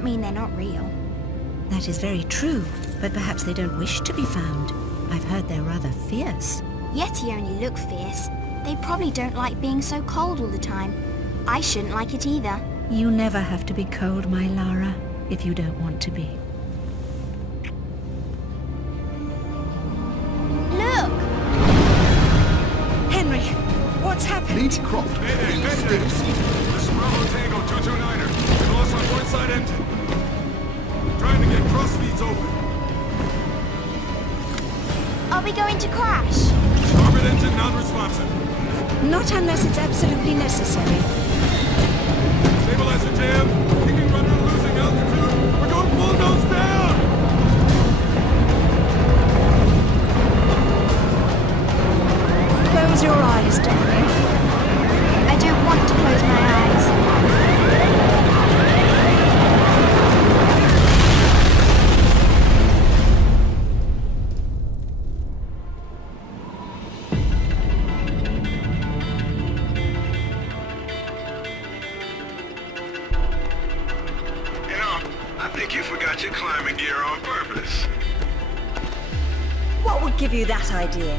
doesn't mean they're not real. That is very true, but perhaps they don't wish to be found. I've heard they're rather fierce. Yeti only look fierce. They probably don't like being so cold all the time. I shouldn't like it either. You never have to be cold, my Lara, if you don't want to be. Look! Henry, what's happened? Lead Croft, please stay seated. This is Bravo Tango 229er. We lost our port side engine. Trying to get cross feeds open. Are we going to crash? Starboard engine non-responsive. Not unless it's absolutely necessary. Stabilizer jam. Kicking rudder losing altitude. We're going full nose down. Close your eyes, darling. I don't want to close my eyes. I think you forgot your climbing gear on purpose. What would give you that idea?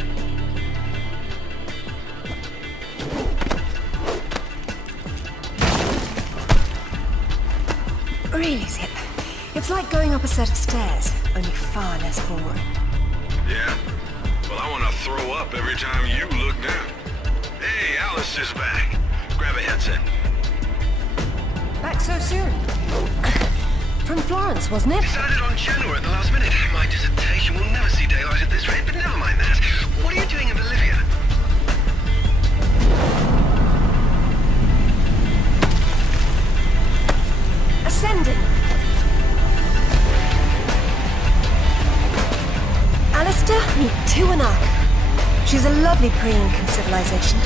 Really, Zip. It's like going up a set of stairs, only far less boring. Yeah? Well, I want to throw up every time you look down. Hey, Alice is back. Grab a headset. Back so soon? From Florence, wasn't it? Decided on Genoa at the last minute. My dissertation will never see daylight at this rate, but never mind that. What are you doing in Bolivia? Ascending. Alistair, meet Tiwanaku. She's a lovely pre-Incan civilization,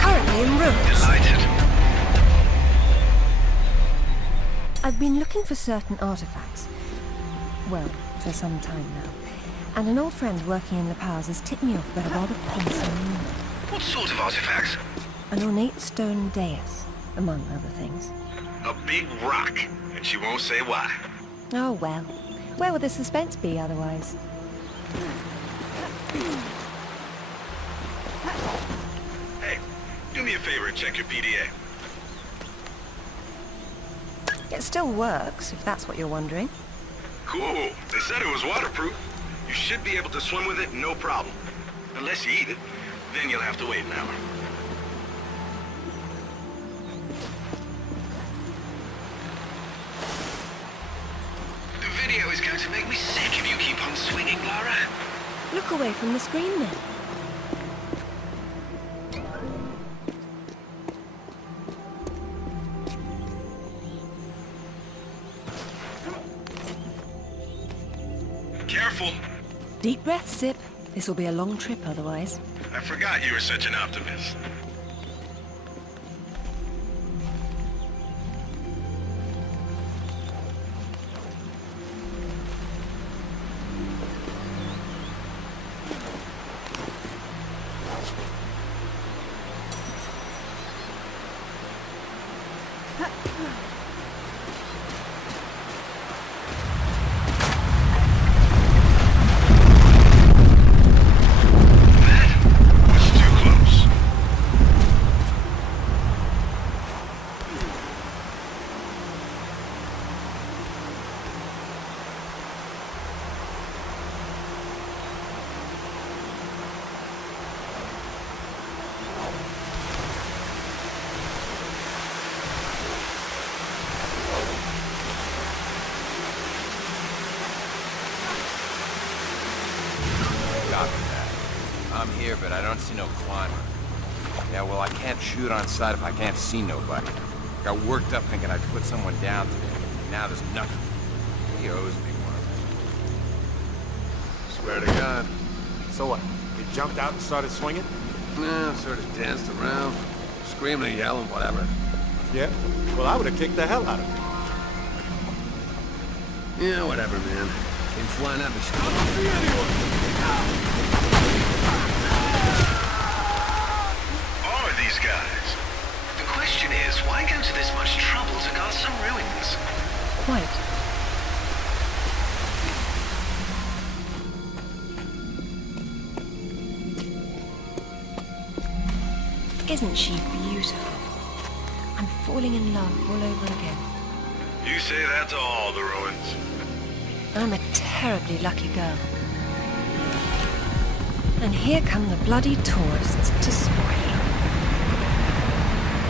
currently in ruins. Delighted. I've been looking for certain artifacts. Well, for some time now. And an old friend working in the powers has tipped me off about a rather promising unit. What sort of artifacts? An ornate stone dais, among other things. A big rock, and she won't say why. Oh well. Where would the suspense be otherwise? Hey, do me a favor and check your PDA. It still works, if that's what you're wondering. Cool. They said it was waterproof. You should be able to swim with it, no problem. Unless you eat it, then you'll have to wait an hour. The video is going to make me sick if you keep on swinging, Lara. Look away from the screen then. Careful. Deep breath, Zip. This will be a long trip otherwise. I forgot you were such an optimist. I'm here, but I don't see no climber. Yeah, well, I can't shoot on sight if I can't see nobody. Got worked up thinking I'd put someone down today. Now there's nothing. He owes me one. Swear to God. So what? You jumped out and started swinging? Nah, sort of danced around, screaming and yelling, whatever. Yeah? Well, I would have kicked the hell out of you. Yeah, whatever, man. Came flying at me. I don't see anyone! Are these guys? The question is, why go to this much trouble to guard some ruins? Quite. Isn't she beautiful? I'm falling in love all over again. You say that to all the ruins. I'm a terribly lucky girl. And here come the bloody tourists to spoil it.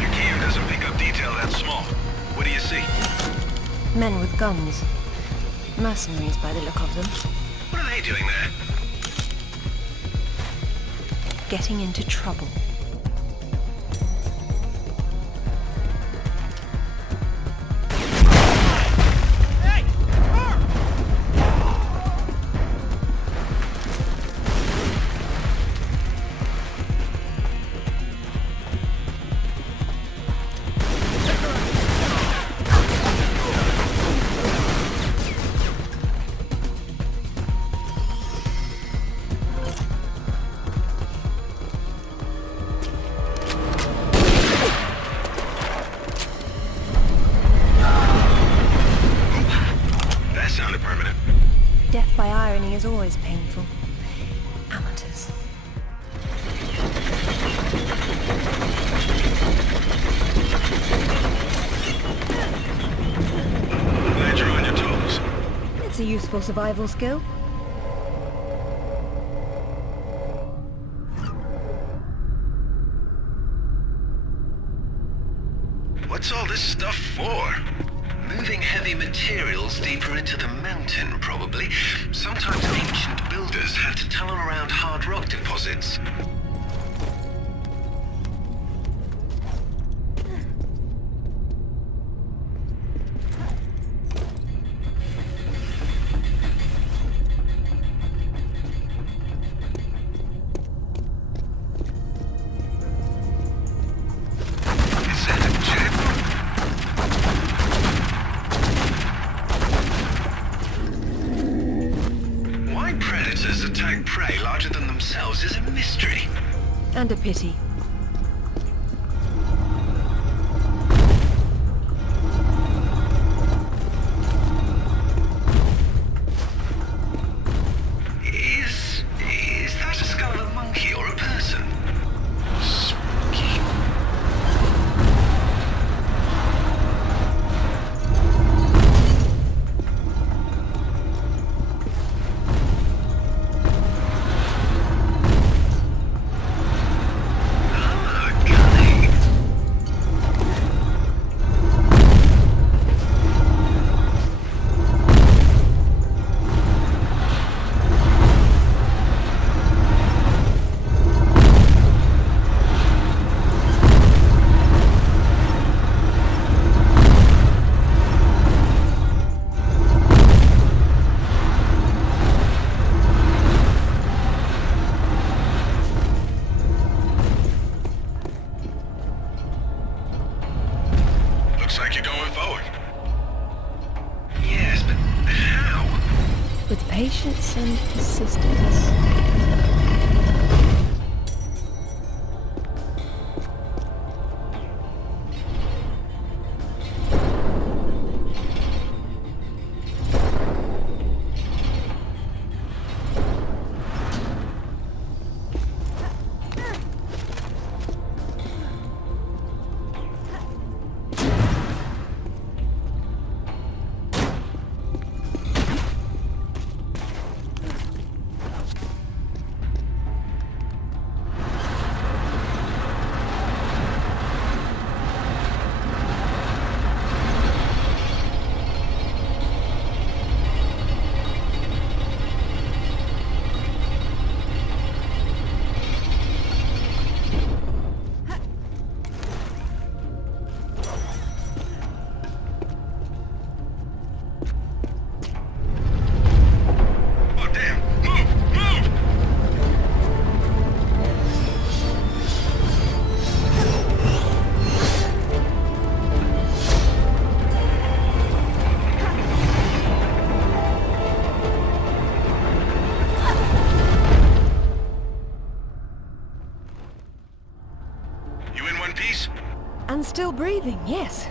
Your cam doesn't pick up detail that small. What do you see? Men with guns. Mercenaries by the look of them. What are they doing there? Getting into trouble. Death by irony is always painful. Amateurs. Glad you're on your toes. It's a useful survival skill. What's all this stuff for? Moving heavy materials deeper into the mountain, probably. Sometimes ancient builders had to tunnel around hard rock deposits. Is that a jet? Why predators attack prey larger than themselves is a mystery. And a pity. Is that a skull of a monkey or a person? Spooky. Ah, cunning. Looks like you're going forward. Yes, but how? With patience and persistence. Oh, damn. Move! You in one piece? And still breathing, yes.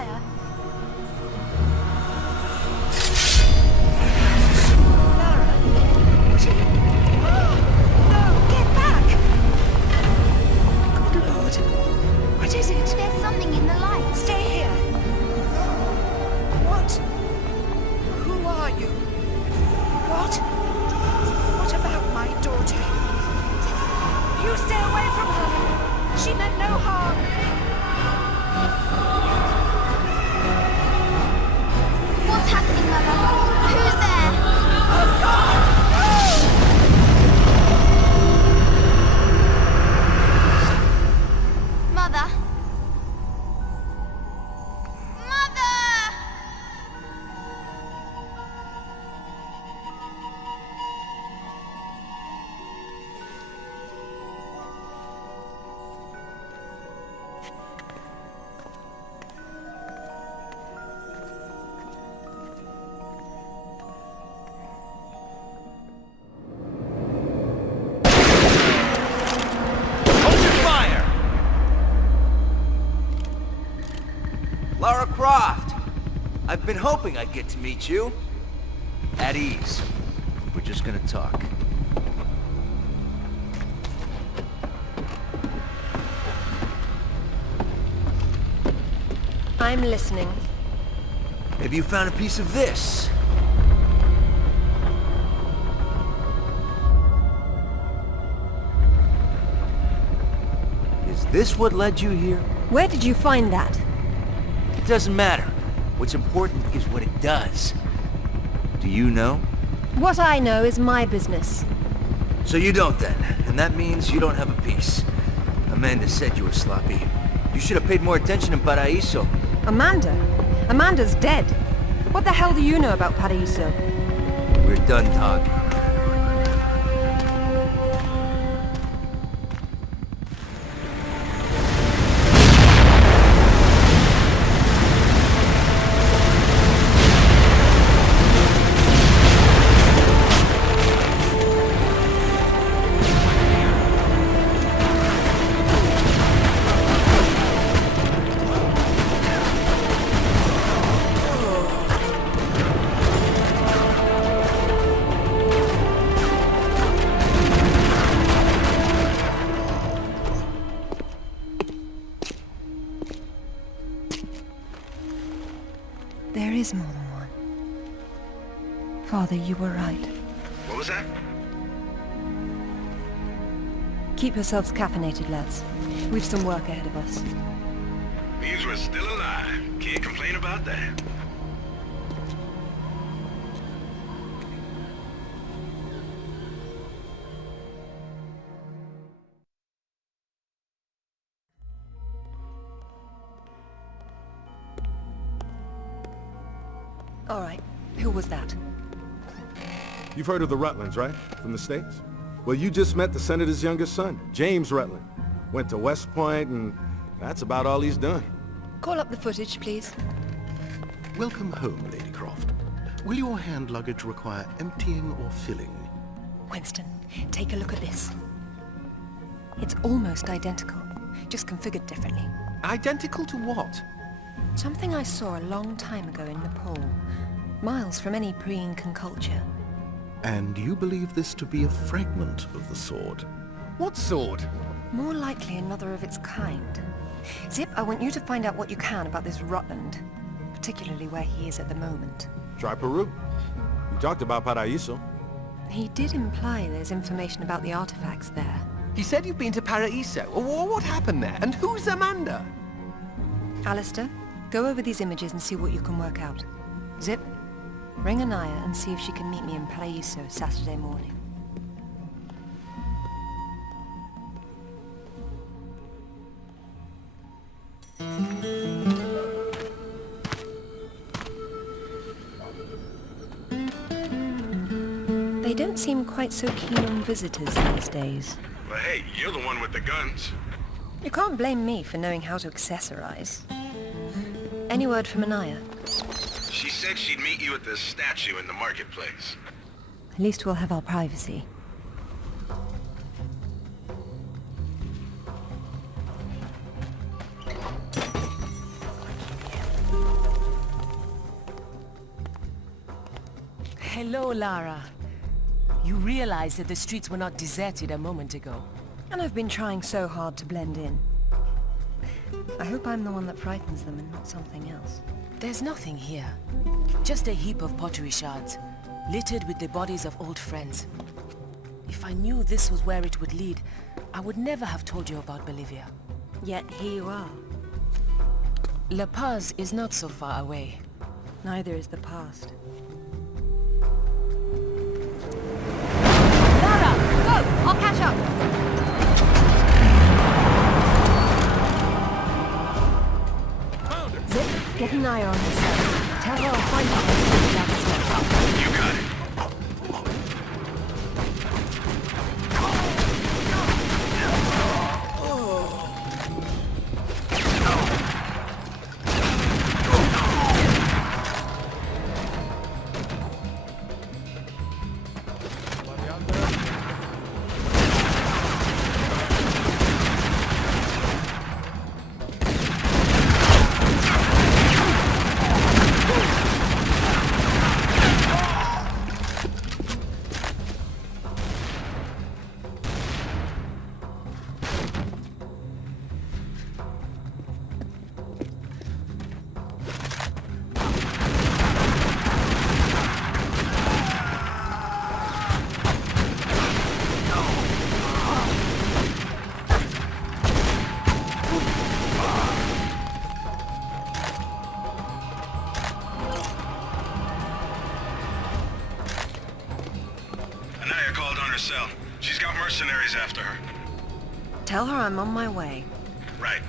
fire. What is it? There's something in the light. Stay here. What? Who are you? What? What about my daughter? You stay away from her. She meant no harm. What's happening, Mother? Who's there? Mother? Mother! Lara Croft! I've been hoping I'd get to meet you. At ease. We're just gonna talk. I'm listening. Maybe you found a piece of this. Is this what led you here? Where did you find that? It doesn't matter. What's important is what it does. Do you know? What I know is my business. So you don't then, and that means you don't have a piece. Amanda said you were sloppy. You should have paid more attention in Paraíso. Amanda? Amanda's dead. What the hell do you know about Paraíso? We're done talking. There is more than one. Father, you were right. What was that? Keep yourselves caffeinated, lads. We've some work ahead of us. Means we're still alive. Can't complain about that. All right. Who was that? You've heard of the Rutlands, right? From the States? Well, you just met the Senator's youngest son, James Rutland. Went to West Point, and that's about all he's done. Call up the footage, please. Welcome home, Lady Croft. Will your hand luggage require emptying or filling? Winston, take a look at this. It's almost identical, just configured differently. Identical to what? Something I saw a long time ago in Nepal, miles from any pre-Incan culture. And you believe this to be a fragment of the sword? What sword? More likely another of its kind. Zip, I want you to find out what you can about this Rutland, particularly where he is at the moment. Try Peru. You talked about Paraíso. He did imply there's information about the artifacts there. He said you've been to Paraíso. What happened there? And who's Amanda? Alistair, go over these images and see what you can work out. Zip, ring Anaya and see if she can meet me in Paraíso Saturday morning. They don't seem quite so keen on visitors these days. But hey, you're the one with the guns. You can't blame me for knowing how to accessorize. Any word from Anaya? She said she'd meet you at the statue in the marketplace. At least we'll have our privacy. Hello, Lara. You realize that the streets were not deserted a moment ago. And I've been trying so hard to blend in. I hope I'm the one that frightens them and not something else. There's nothing here. Just a heap of pottery shards, littered with the bodies of old friends. If I knew this was where it would lead, I would never have told you about Bolivia. Yet here you are. La Paz is not so far away. Neither is the past. Lara, go! I'll catch up. Zip, get an eye on herself. Tell her I'll find her. You got it. Anaya called on her cell. She's got mercenaries after her. Tell her I'm on my way. Right.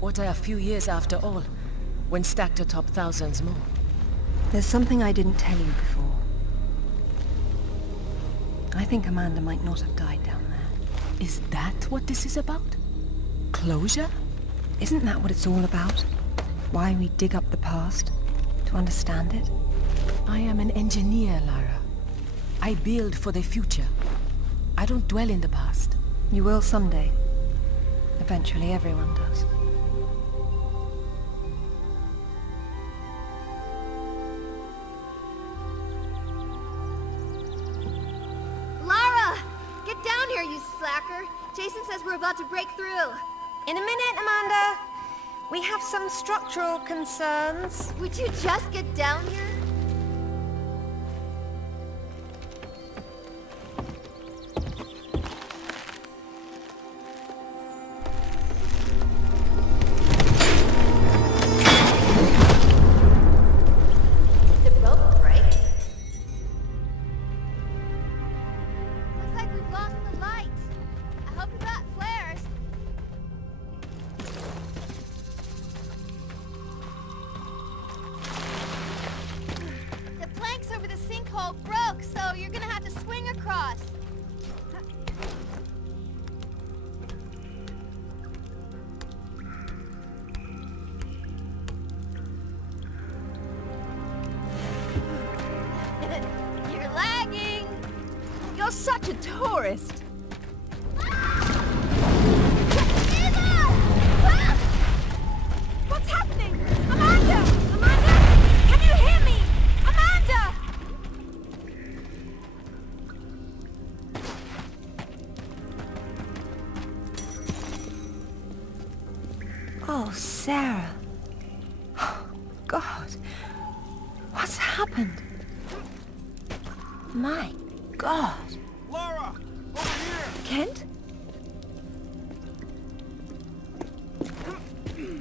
What are a few years after all, when stacked atop thousands more? There's something I didn't tell you before. I think Amanda might not have died down there. Is that what this is about? Closure? Isn't that what it's all about? Why we dig up the past? To understand it? I am an engineer, Lara. I build for the future. I don't dwell in the past. You will someday. Eventually everyone does. Lara! Get down here, you slacker! Jason says we're about to break through. In a minute, Amanda. We have some structural concerns. Would you just get down here? you're such a tourist. What's happening? Amanda! Amanda! Can you hear me? Amanda! Oh, Sarah. Oh, God. What's happened? My God. Lara! Over here! Kent?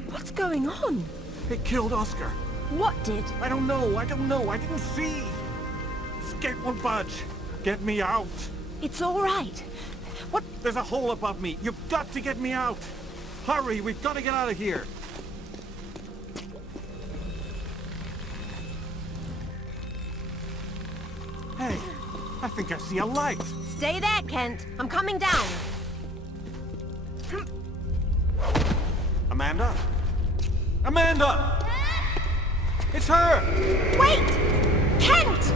What's going on? They killed Oscar. What did? I don't know. I didn't see. This gate won't budge. Get me out. It's all right. What? There's a hole above me. You've got to get me out. Hurry, we've got to get out of here. Hey, I think I see a light. Stay there, Kent. I'm coming down. Amanda? Amanda! It's her! Wait! Kent!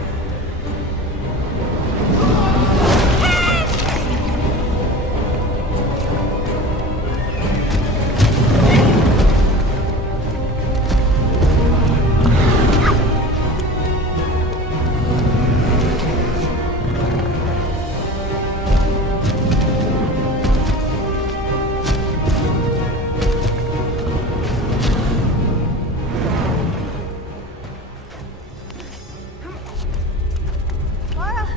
Lara!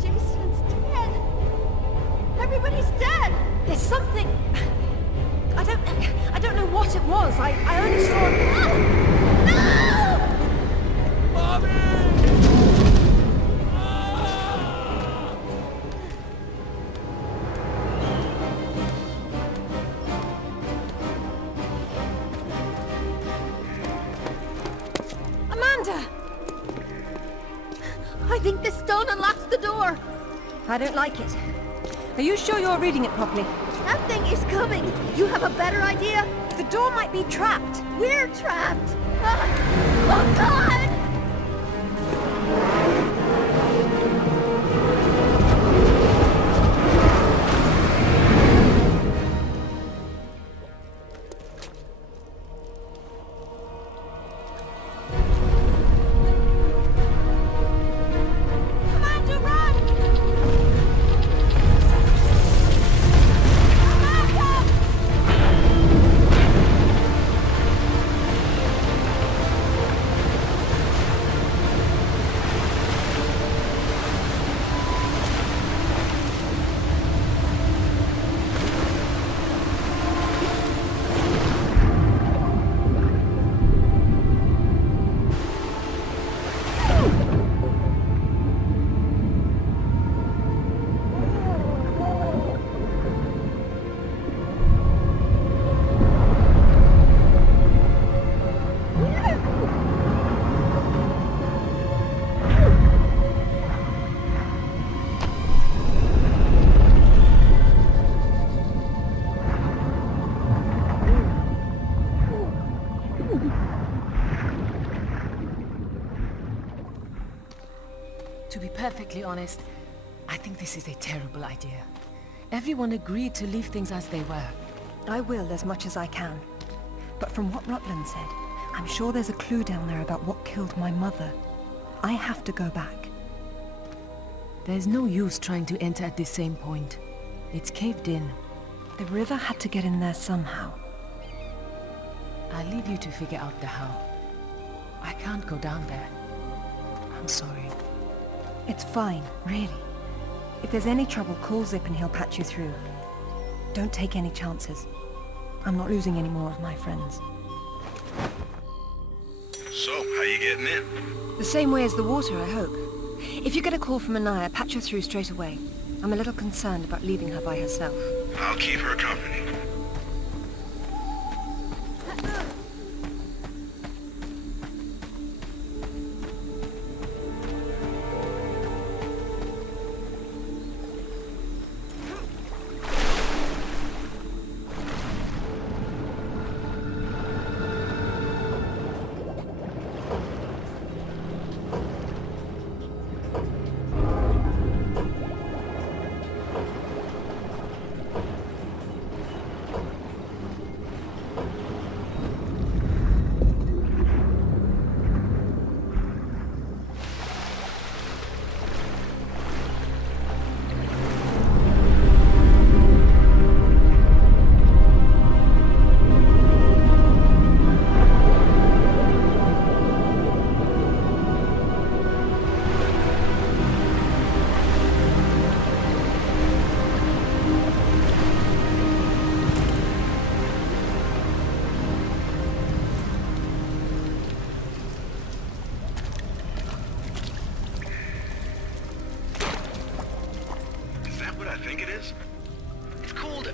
Jason's dead! Everybody's dead! There's something... I don't know what it was. I only saw... Amanda! I think this stone unlocks the door! I don't like it. Are you sure you're reading it properly? That thing is coming! You have a better idea? The door might be trapped. We're trapped! Oh God! Amanda, run! To be perfectly honest, I think this is a terrible idea. Everyone agreed to leave things as they were. I will as much as I can. But from what Rutland said, I'm sure there's a clue down there about what killed my mother. I have to go back. There's no use trying to enter at this same point. It's caved in. The river had to get in there somehow. I'll leave you to figure out the how. I can't go down there. I'm sorry. It's fine, really. If there's any trouble, call Zip and he'll patch you through. Don't take any chances. I'm not losing any more of my friends. So, how you getting in? The same way as the water, I hope. If you get a call from Anaya, patch her through straight away. I'm a little concerned about leaving her by herself. I'll keep her company.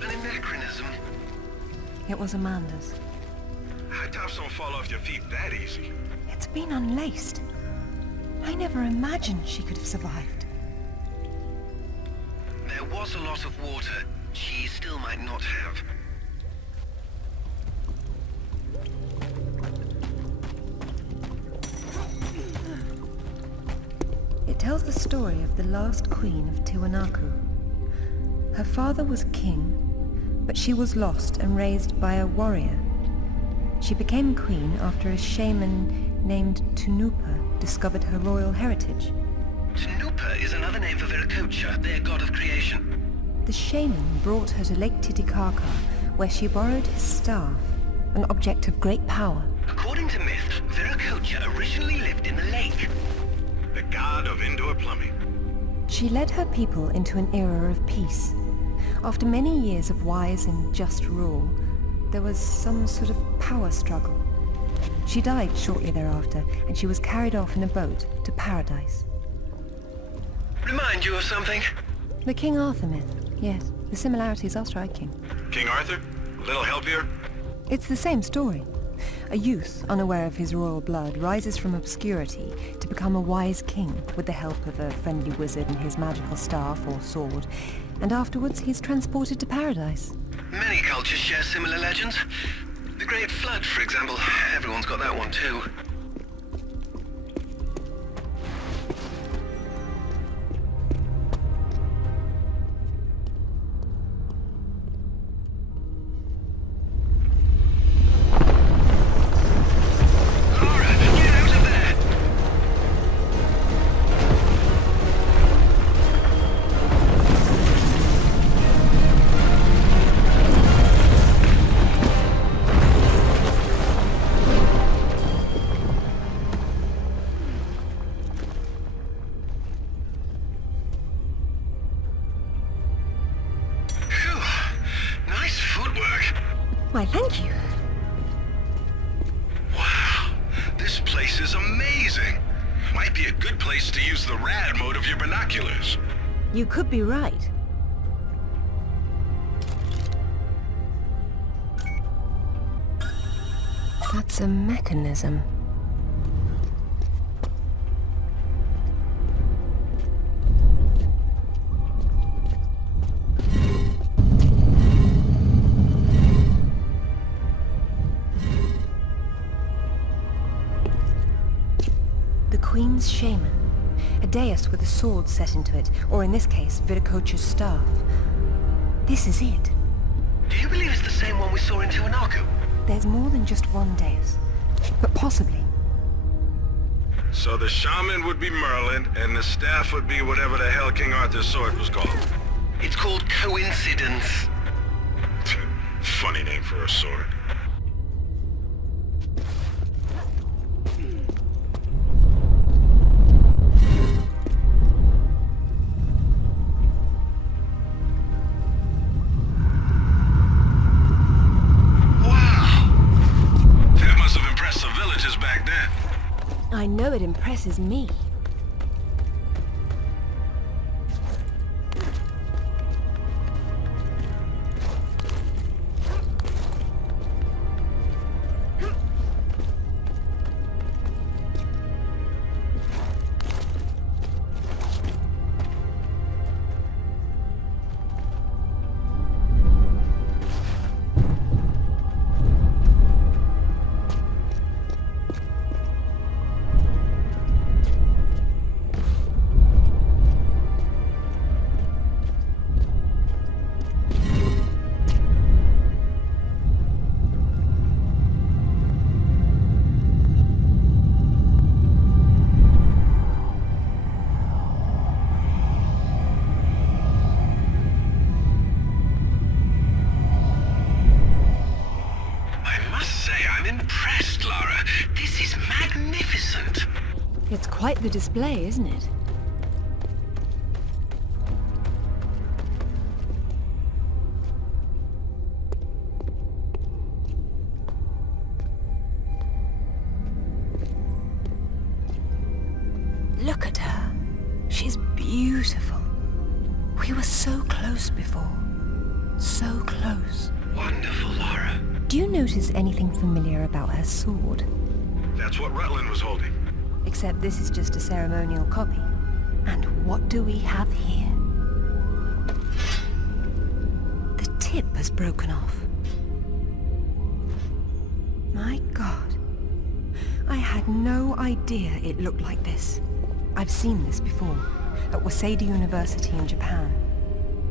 an anachronism. It was Amanda's. High tops don't fall off your feet that easy. It's been unlaced. I never imagined she could have survived. There was a lot of water. She still might not have. It tells the story of the last queen of Tiwanaku. Her father was king, but she was lost and raised by a warrior. She became queen after a shaman named Tunupa discovered her royal heritage. Tunupa is another name for Viracocha, their god of creation. The shaman brought her to Lake Titicaca, where she borrowed his staff, an object of great power. According to myth, Viracocha originally lived in the lake. The god of indoor plumbing. She led her people into an era of peace. After many years of wise and just rule, there was some sort of power struggle. She died shortly thereafter, and she was carried off in a boat to paradise. Remind you of something? The King Arthur myth, yes. The similarities are striking. King Arthur? A little help here? It's the same story. A youth, unaware of his royal blood, rises from obscurity to become a wise king with the help of a friendly wizard and his magical staff or sword, and afterwards he's transported to paradise. Many cultures share similar legends. The Great Flood, for example. Everyone's got that one too. Why, thank you. Wow, this place is amazing. Might be a good place to use the rad mode of your binoculars. You could be right. That's a mechanism. Queen's shaman. A dais with a sword set into it, or in this case, Viracocha's staff. This is it. Do you believe it's the same one we saw in Tiwanaku? There's more than just one dais, but possibly. So the shaman would be Merlin, and the staff would be whatever the hell King Arthur's sword was called. It's called coincidence. Funny name for a sword. I know it impresses me. It's quite the display, isn't it? Look at her. She's beautiful. We were so close before. So close. Wonderful, Lara. Do you notice anything familiar about her sword? That's what Rutland was holding. Except this is just a ceremonial copy. And what do we have here? The tip has broken off. My God. I had no idea it looked like this. I've seen this before, at Waseda University in Japan.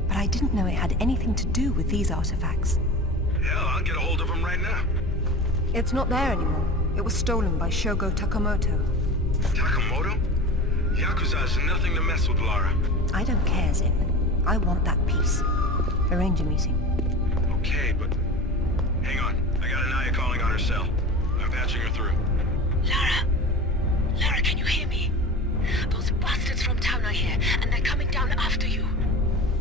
But I didn't know it had anything to do with these artifacts. Hell, I'll get a hold of him right now. It's not there anymore. It was stolen by Shogo Takamoto. Takamoto? Yakuza is nothing to mess with, Lara. I don't care, Zip. I want that piece. Arrange a meeting. Okay, but... Hang on. I got Anaya calling on her cell. I'm patching her through. Lara! Lara, can you hear me? Those bastards from town are here, and they're coming down after you.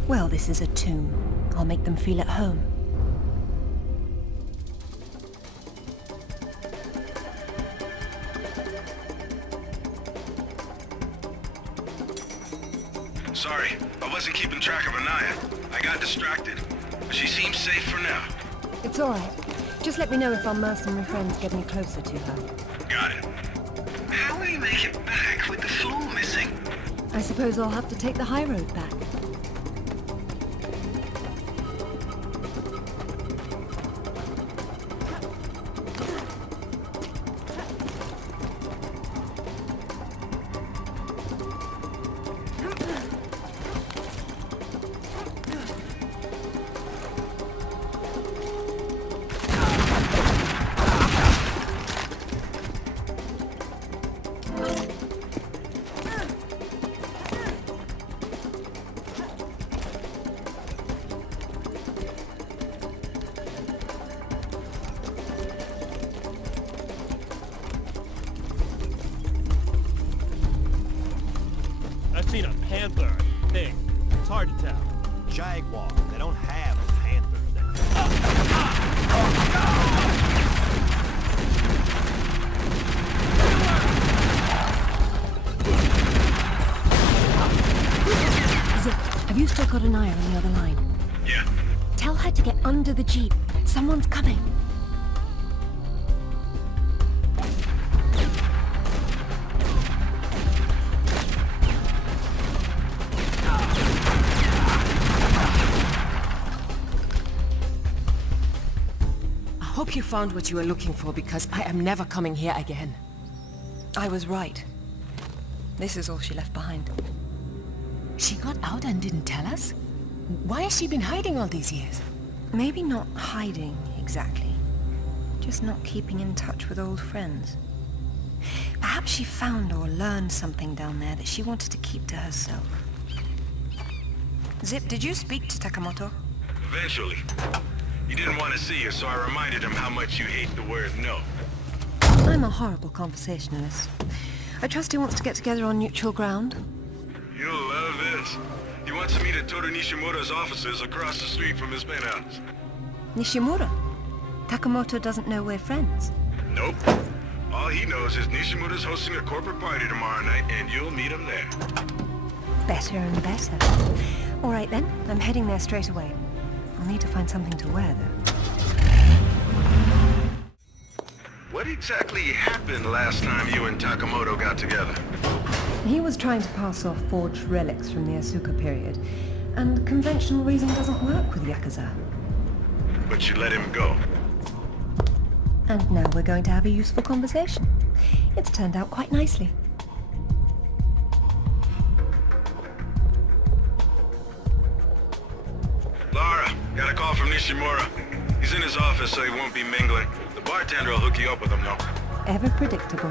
Well, this is a tomb. I'll make them feel at home. Sorry, I wasn't keeping track of Anaya. I got distracted. But she seems safe for now. It's all right. Just let me know if our mercenary friends get any closer to her. Got it. How will you make it back with the floor missing? I suppose I'll have to take the high road back. I've seen a panther, I think. It's hard to tell. Jaguar. They don't have a panther there. Zip, have you still got Anaya on the other line? Yeah. Tell her to get under the jeep. Someone's coming. I hope you found what you were looking for, because I am never coming here again. I was right. This is all she left behind. She got out and didn't tell us? Why has she been hiding all these years? Maybe not hiding, exactly. Just not keeping in touch with old friends. Perhaps she found or learned something down there that she wanted to keep to herself. Zip, did you speak to Takamoto? Eventually. He didn't want to see you, so I reminded him how much you hate the word no. I'm a horrible conversationalist. I trust he wants to get together on neutral ground. You'll love this. He wants to meet at Toru Nishimura's offices across the street from his penthouse. Nishimura? Takamoto doesn't know we're friends. Nope. All he knows is Nishimura's hosting a corporate party tomorrow night, and you'll meet him there. Better and better. All right then, I'm heading there straight away. I'll need to find something to wear, though. What exactly happened last time you and Takamoto got together? He was trying to pass off forged relics from the Asuka period, and conventional reason doesn't work with Yakuza. But you let him go. And now we're going to have a useful conversation. It's turned out quite nicely. Lara, got a call from Nishimura. He's in his office, so he won't be mingling. The bartender will hook you up with him, though. Ever predictable.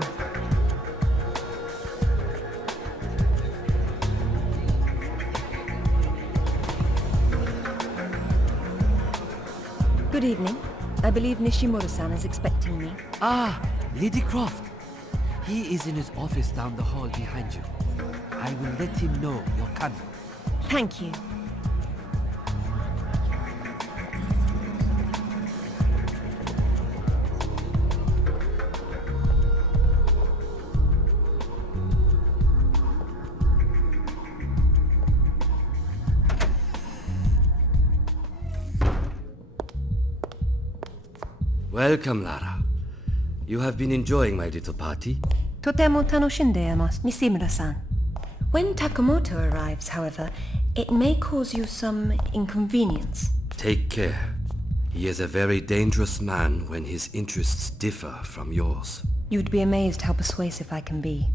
Good evening. I believe Nishimura-san is expecting me. Ah, Lady Croft. He is in his office down the hall behind you. I will let him know you're coming. Thank you. Welcome, Lara. You have been enjoying my little party? Totemo tanoshindeimasu, Nishimura-san. When Takamoto arrives, however, it may cause you some inconvenience. Take care. He is a very dangerous man when his interests differ from yours. You'd be amazed how persuasive I can be,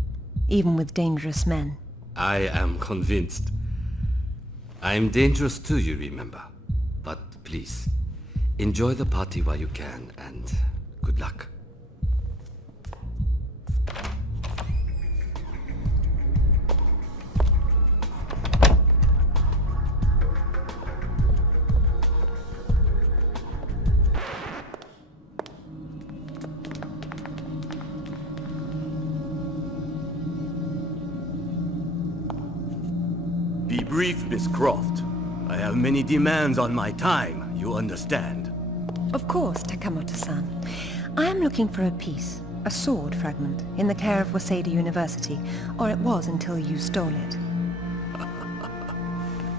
even with dangerous men. I am convinced. I am dangerous too, you remember. But please, enjoy the party while you can, and good luck. Be brief, Miss Croft. I have many demands on my time, you understand? Of course, Takamoto-san. I am looking for a piece, a sword fragment, in the care of Waseda University, or it was until you stole it.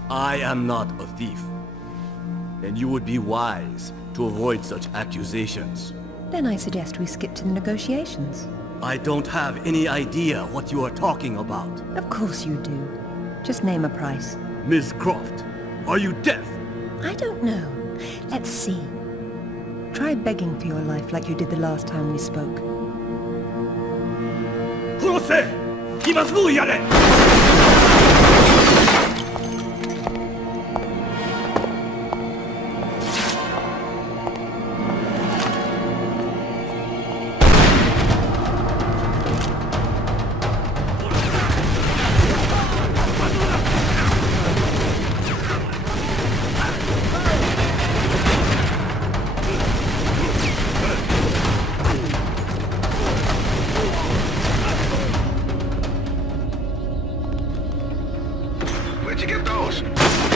I am not a thief. And you would be wise to avoid such accusations. Then I suggest we skip to the negotiations. I don't have any idea what you are talking about. Of course you do. Just name a price. Miss Croft, are you deaf? I don't know. Let's see. Try begging for your life like you did the last time we spoke. Kurose! Imasu yare!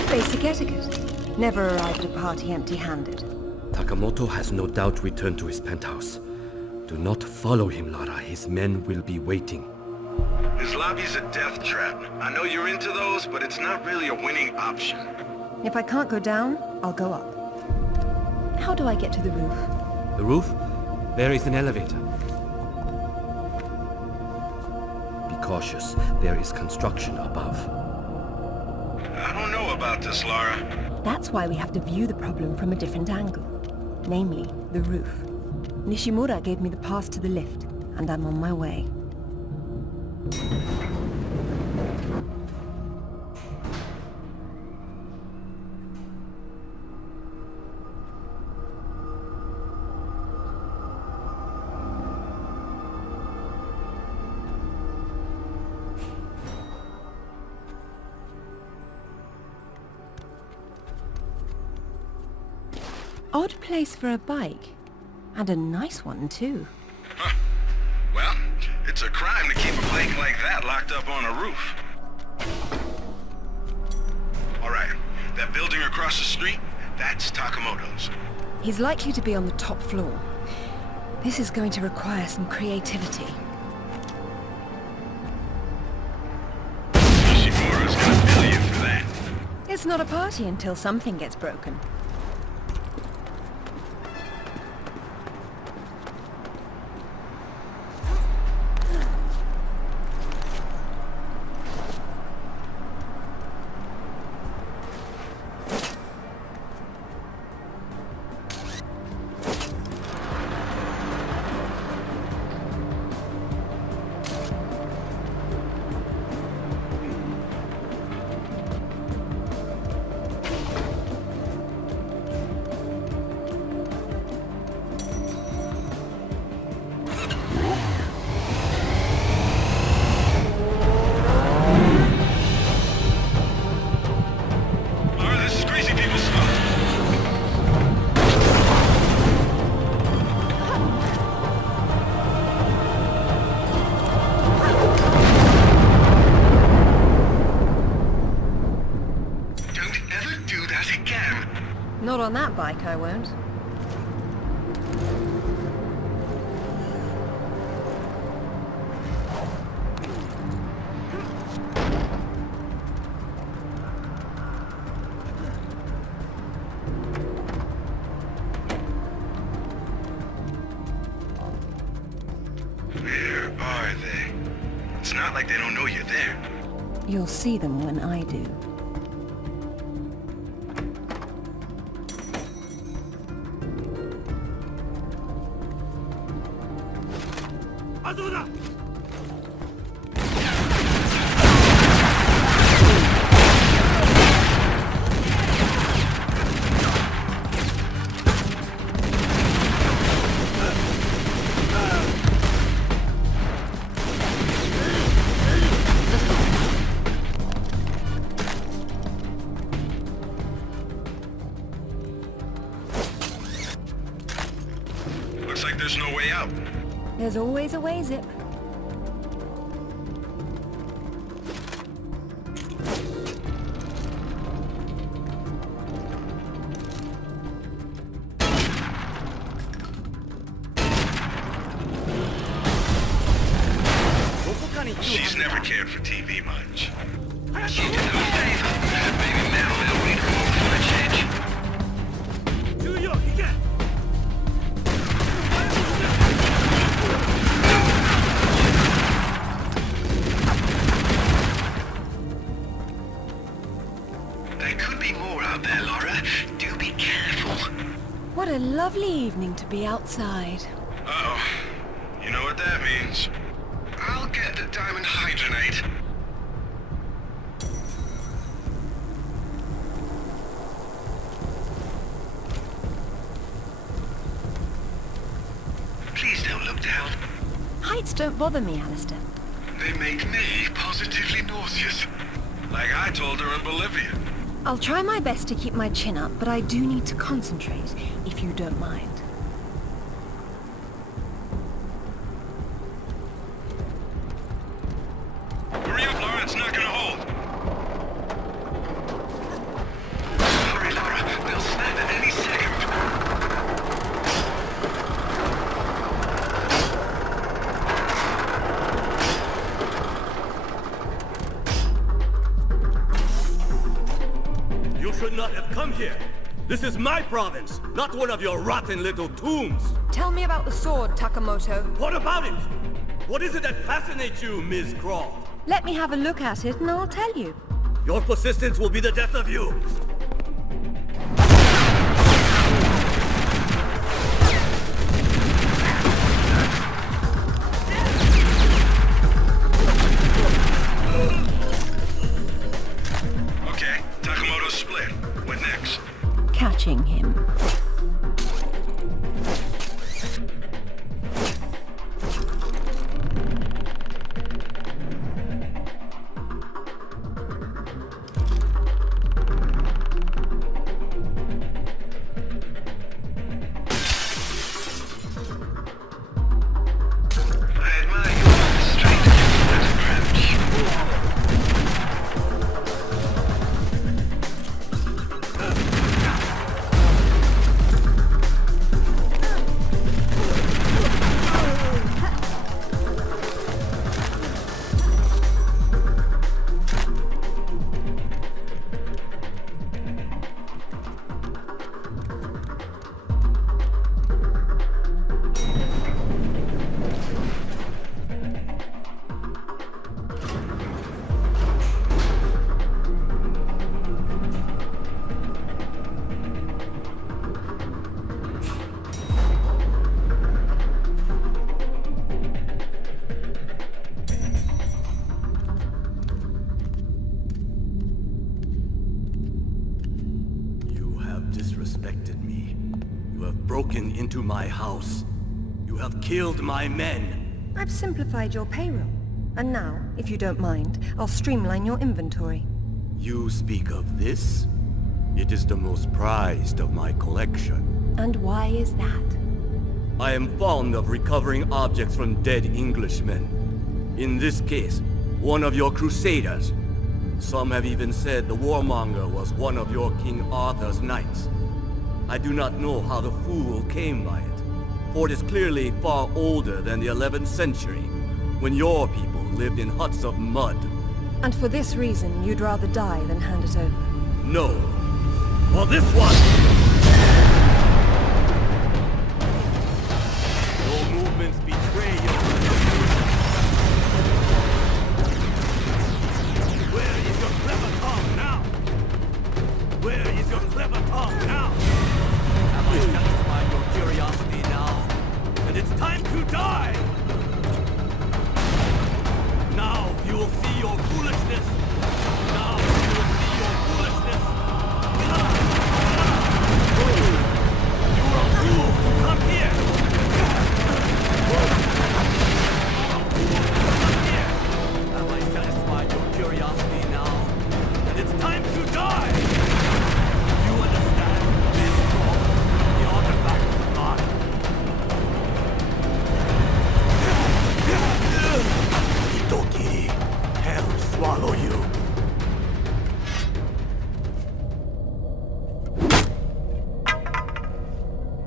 Basic etiquette. Never arrive at a party empty-handed. Takamoto has no doubt returned to his penthouse. Do not follow him, Lara. His men will be waiting. His lobby's a death trap. I know you're into those, but it's not really a winning option. If I can't go down, I'll go up. How do I get to the roof? The roof? There is an elevator. Be cautious. There is construction above. I don't know about this, Lara. That's why we have to view the problem from a different angle. Namely, the roof. Nishimura gave me the pass to the lift, and I'm on my way. Odd place for a bike. And a nice one, too. Huh. Well, it's a crime to keep a bike like that locked up on a roof. All right, that building across the street, that's Takamoto's. He's likely to be on the top floor. This is going to require some creativity. Nishimura's gonna bill you for that. It's not a party until something gets broken. Not on that bike, I won't. You'll see them when I do. Looks like there's no way out. There's always a way, Zip. She's never cared for TV much. She did them a favor. Maybe now they'll read her off for a change. There could be more out there, Lara. Do be careful. What a lovely evening to be outside. Uh-oh. You know what that means. I'll get the diamond hydronate. Please don't look down. Heights don't bother me, Alistair. They make me positively nauseous. Like I told her in Bolivia. I'll try my best to keep my chin up, but I do need to concentrate, if you don't mind. Hurry up, Lara. It's not gonna hold. Hurry, Lara. They'll snap at any second. You should not have come here. This is my province, not one of your rotten little tombs. Tell me about the sword, Takamoto. What about it? What is it that fascinates you, Ms. Croft? Let me have a look at it and I'll tell you. Your persistence will be the death of you. Okay, Takamoto's split. What next? Catching him. I admire your strength and approach. You have disrespected me. You have broken into my house. You have killed my men. I've simplified your payroll. And now, if you don't mind, I'll streamline your inventory. You speak of this? It is the most prized of my collection. And why is that? I am fond of recovering objects from dead Englishmen. In this case, one of your crusaders. Some have even said the warmonger was one of your King Arthur's knights. I do not know how the fool came by it, for it is clearly far older than the 11th century, when your people lived in huts of mud. And for this reason, you'd rather die than hand it over. No. For this one! Your movements betray your... Where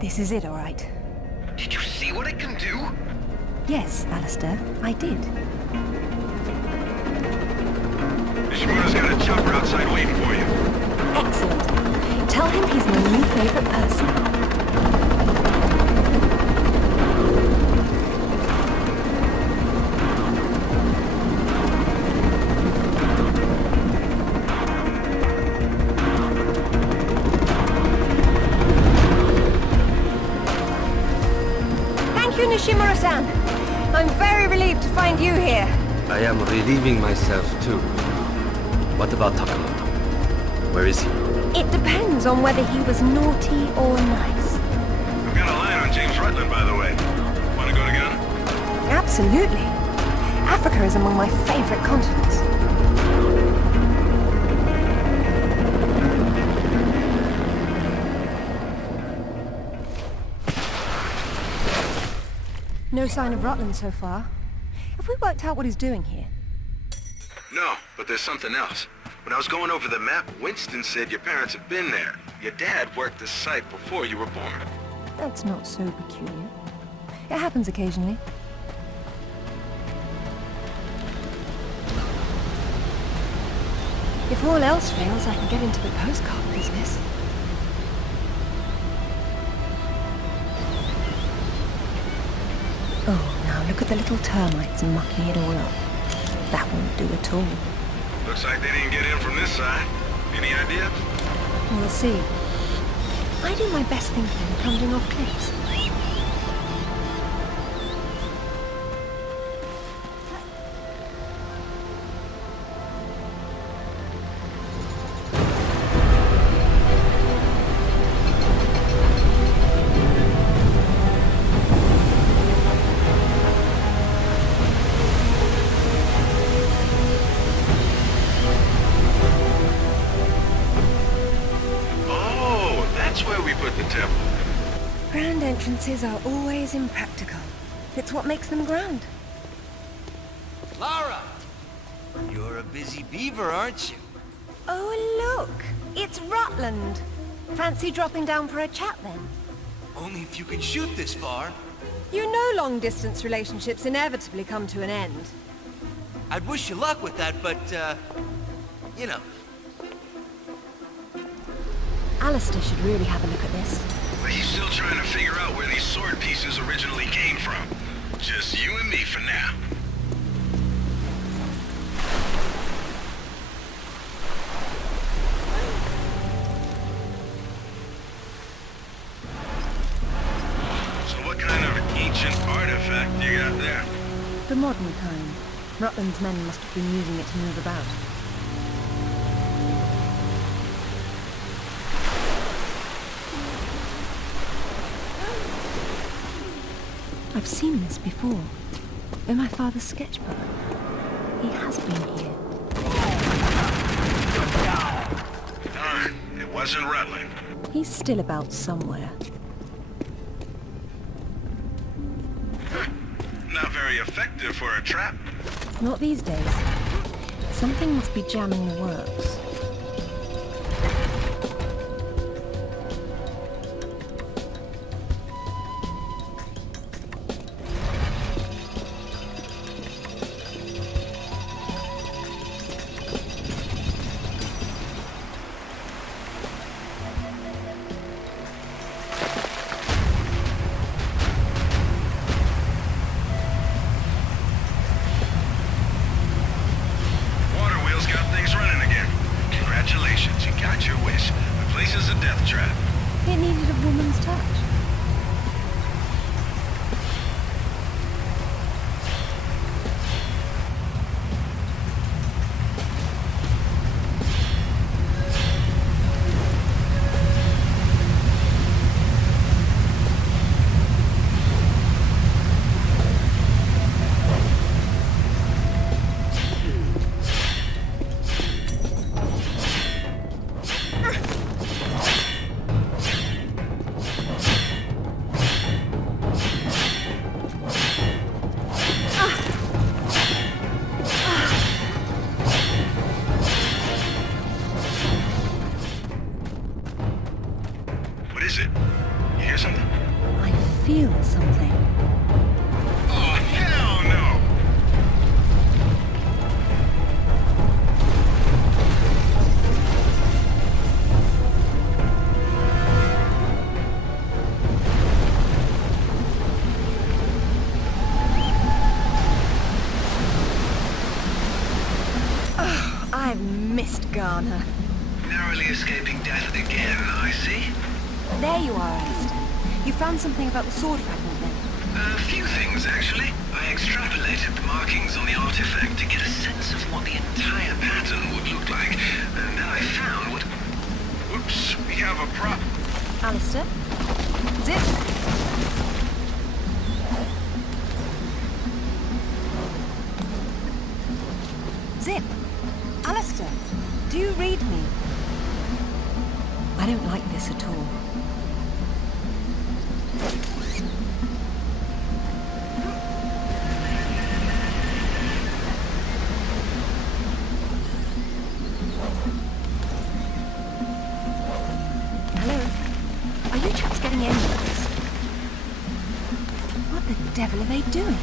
This is it, all right. Did you see what it can do? Yes, Alistair, I did. Ishimura's got a chopper outside waiting for you. Excellent. Tell him he's my new favorite person. Nishimura-san, I'm very relieved to find you here. I am relieving myself too. What about Takamoto? Where is he? It depends on whether he was naughty or nice. I've got a line on James Rutland, by the way. Want to go together? Absolutely. Africa is among my favorite continents. No sign of Rutland so far. Have we worked out what he's doing here? No, but there's something else. When I was going over the map, Winston said your parents had been there. Your dad worked this site before you were born. That's not so peculiar. It happens occasionally. If all else fails, I can get into the postcard business. Oh, now look at the little termites mucking it all up. That won't do at all. Looks like they didn't get in from this side. Any ideas? We'll see. I do my best thinking plunging off cliffs. Grand entrances are always impractical. It's what makes them grand. Lara! You're a busy beaver, aren't you? Oh, look! It's Rutland! Fancy dropping down for a chat, then? Only if you can shoot this far. You know long-distance relationships inevitably come to an end. I'd wish you luck with that, but, you know. Alistair should really have a look at this. But he's still trying to figure out where these sword pieces originally came from. Just you and me for now. So what kind of ancient artifact you got there? The modern kind. Rutland's men must have been using it to move about. I've seen this before. In my father's sketchbook. He has been here. Darn, it wasn't Rutland. He's still about somewhere. Not very effective for a trap. Not these days. Something must be jamming the works. What is it? You hear something? feel something. Oh, hell no! Oh, I've missed Ghana. Narrowly escaping death again, I see. There you are, Alistair. You found something about the sword fragment then? A few things, actually. I extrapolated the markings on the artifact to get a sense of what the entire pattern would look like. And then I found what... Oops, we have a problem. Alistair? Zip? Zip? Alistair, do you read me? I don't like this at all. Hello? Are you chaps getting any of this? What the devil are they doing?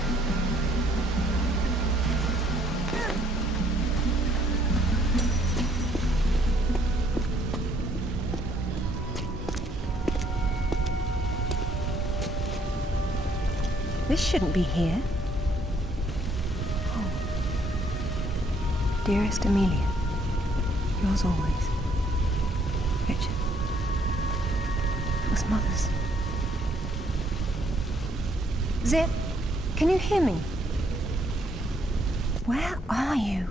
This shouldn't be here. Oh. Dearest Amelia, yours always, Richard. It was Mother's. Zip, can you hear me? Where are you?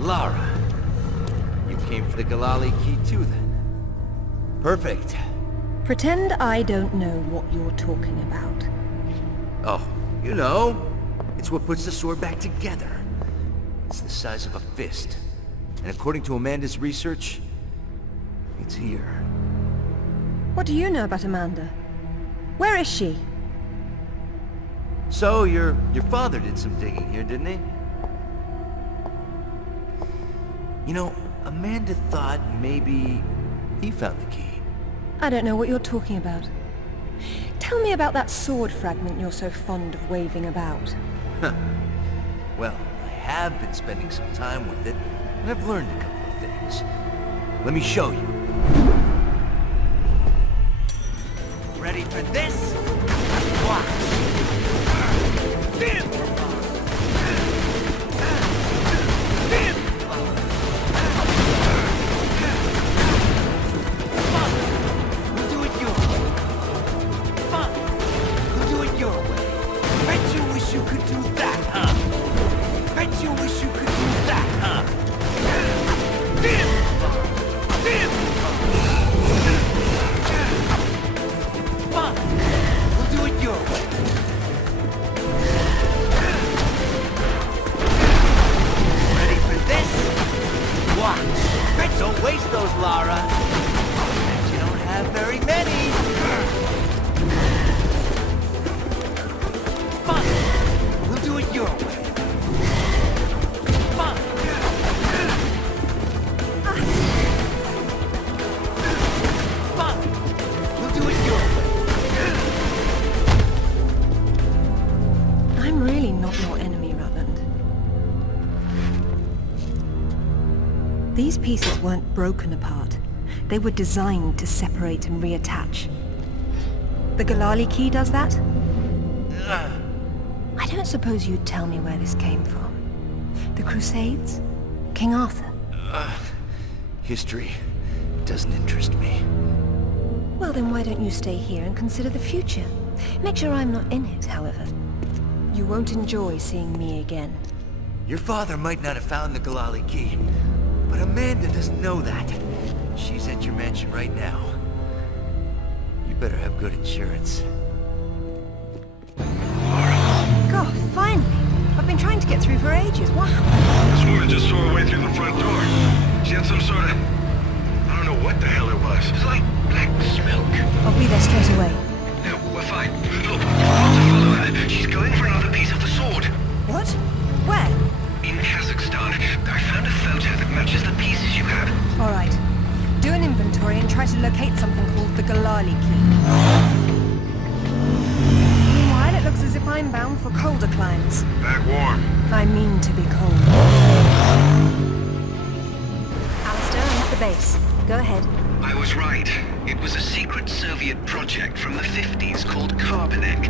Lara, you came for the Galali key too, then? Perfect. Pretend I don't know what you're talking about. Oh, you know, it's what puts the sword back together. It's the size of a fist. And according to Amanda's research, it's here. What do you know about Amanda? Where is she? So, your father did some digging here, didn't he? You know, Amanda thought maybe he found the key. I don't know what you're talking about. Tell me about that sword fragment you're so fond of waving about. Huh. Well, I have been spending some time with it, and I've learned a couple of things. Let me show you. Ready for this? Watch! You could do that, huh? Bet you wish you could do that, huh? Damn! Damn! Fine. We'll do it your way. Ready for this? Watch. Don't waste those, Lara. Bet you don't have very many. Fine. Do it your way. Fine. Fine. We'll do it your way. I'm really not your enemy, Rutland. These pieces weren't broken apart. They were designed to separate and reattach. The Galali key does that? I don't suppose you'd tell me where this came from. The Crusades? King Arthur? History doesn't interest me. Well, then why don't you stay here and consider the future? Make sure I'm not in it, however. You won't enjoy seeing me again. Your father might not have found the Galali key, but Amanda doesn't know that. She's at your mansion right now. You better have good insurance. God, finally! I've been trying to get through for ages. What happened? This woman just tore her way through the front door. She had some sort of... I don't know what the hell it was. It's like black smoke. I'll be there straight away. No, we're fine. Look, we've got to follow her. She's going for another piece of the sword. What? Where? In Kazakhstan. I found a photo that matches the pieces you have. All right. Do an inventory and try to locate something called the Galali key. Meanwhile, it looks as if I'm bound for colder climes. Back warm. I mean to be cold. Alistair, I'm at the base. Go ahead. I was right. It was a secret Soviet project from the 50s called Carbonek.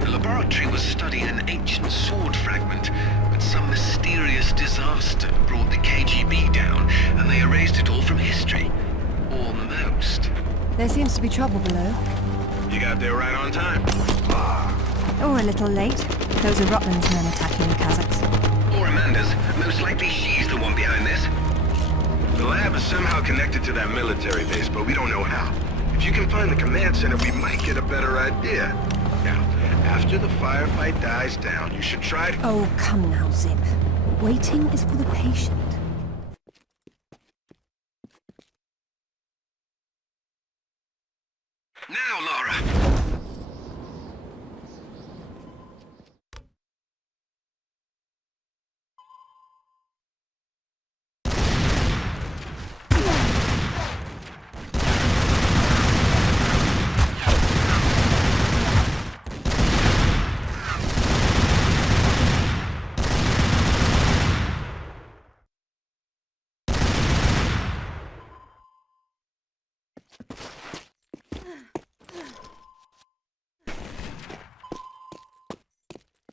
The laboratory was studying an ancient sword fragment, but some mysterious disaster brought the KGB down, and they erased it all from history. Almost. There seems to be trouble below. You got there right on time. Or a little late. Those are Rutland's men attacking the Kazakhs. Or Amanda's. Most likely she's the one behind this. The lab is somehow connected to that military base, but we don't know how. If you can find the command center, we might get a better idea. Now, after the firefight dies down, you should try to... Oh, come now, Zip. Waiting is for the patient. Now, Lara!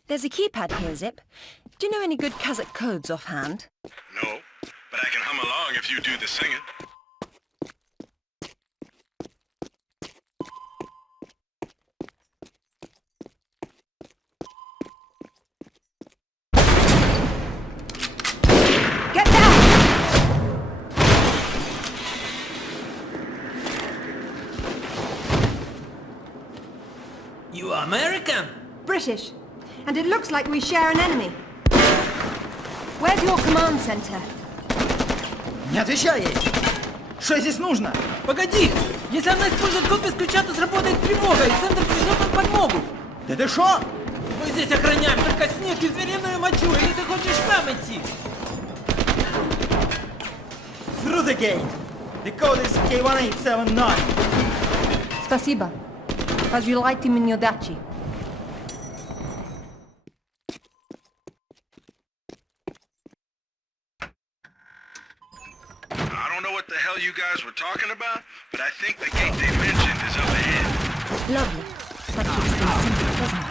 There's a keypad here, Zip. Do you know any good Kazakh codes offhand? No, but I can hum along if you do the singing. Get down! You are American? British. And it looks like we share an enemy. Where's your command center? Не отвечай ей! Что здесь нужно? Погоди! Если она использует код без ключа, то сработает тревога, и центр пришлет нам подмогу! Да ты шо? Мы здесь охраняем только снег и звериную мочу, или ты хочешь сам идти? Through the gate! The code is K1879! Спасибо. Разжилайте мне удачи. I don't know what the hell you guys were talking about, but I think the gate they mentioned is up ahead. Lovely. That keeps things simple, doesn't it?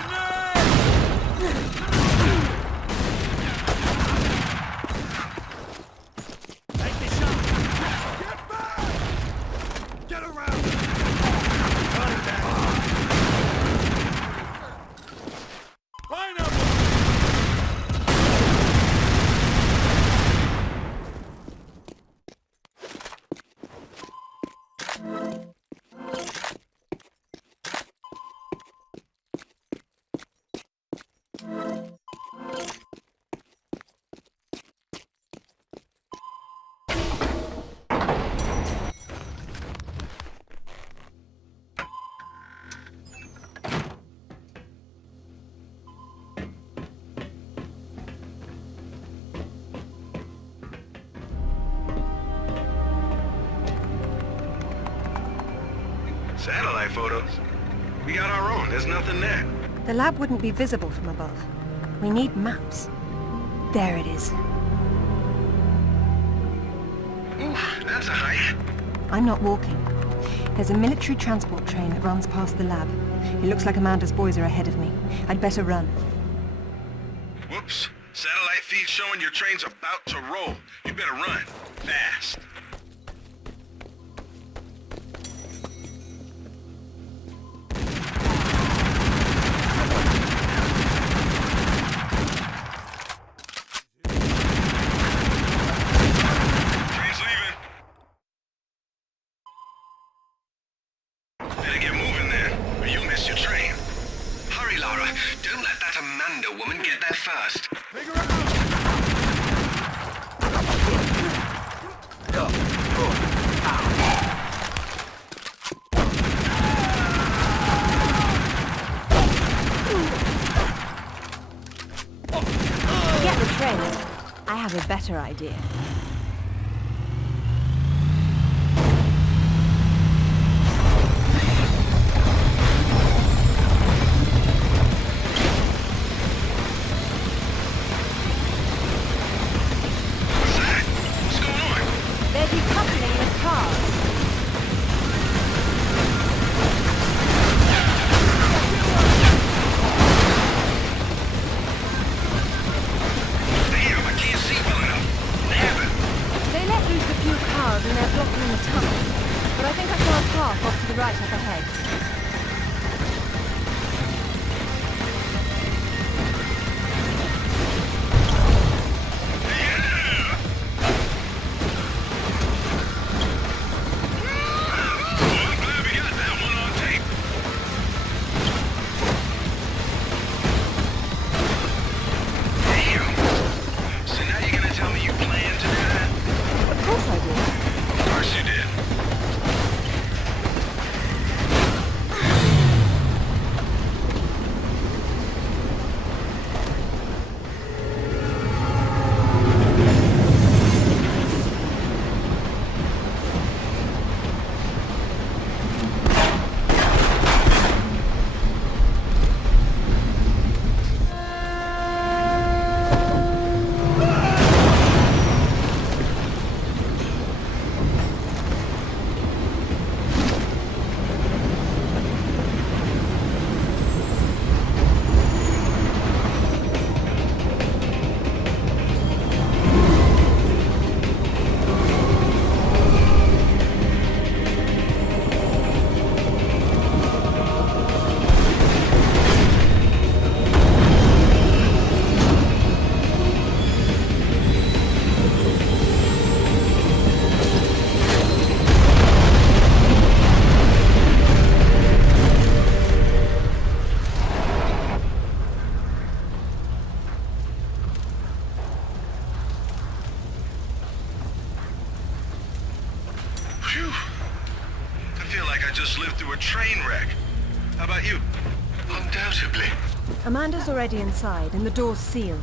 Satellite photos? We got our own. There's nothing there. The lab wouldn't be visible from above. We need maps. There it is. Oof, that's a hike. I'm not walking. There's a military transport train that runs past the lab. It looks like Amanda's boys are ahead of me. I'd better run. Whoops. Satellite feed showing your train's about to roll. You better run. Fast. woman, get there first. Get the train. I have a better idea. They're decoupling the cars. Damn, I can't see well enough. What happened? They let loose a few cars and they're blocking the tunnel. But I think I saw a path off to the right up ahead. Phew. I feel like I just lived through a train wreck. How about you? Undoubtedly. Amanda's already inside and the door's sealed.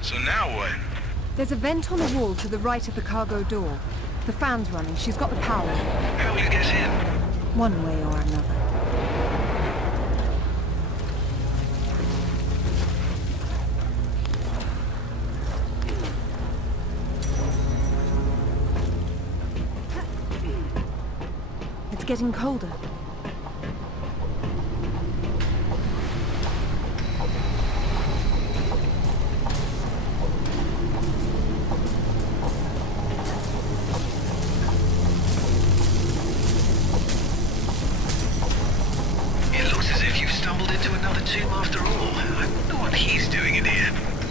So now what? There's a vent on the wall to the right of the cargo door. The fan's running. She's got the power. How will you get in? One way or another. It's getting colder.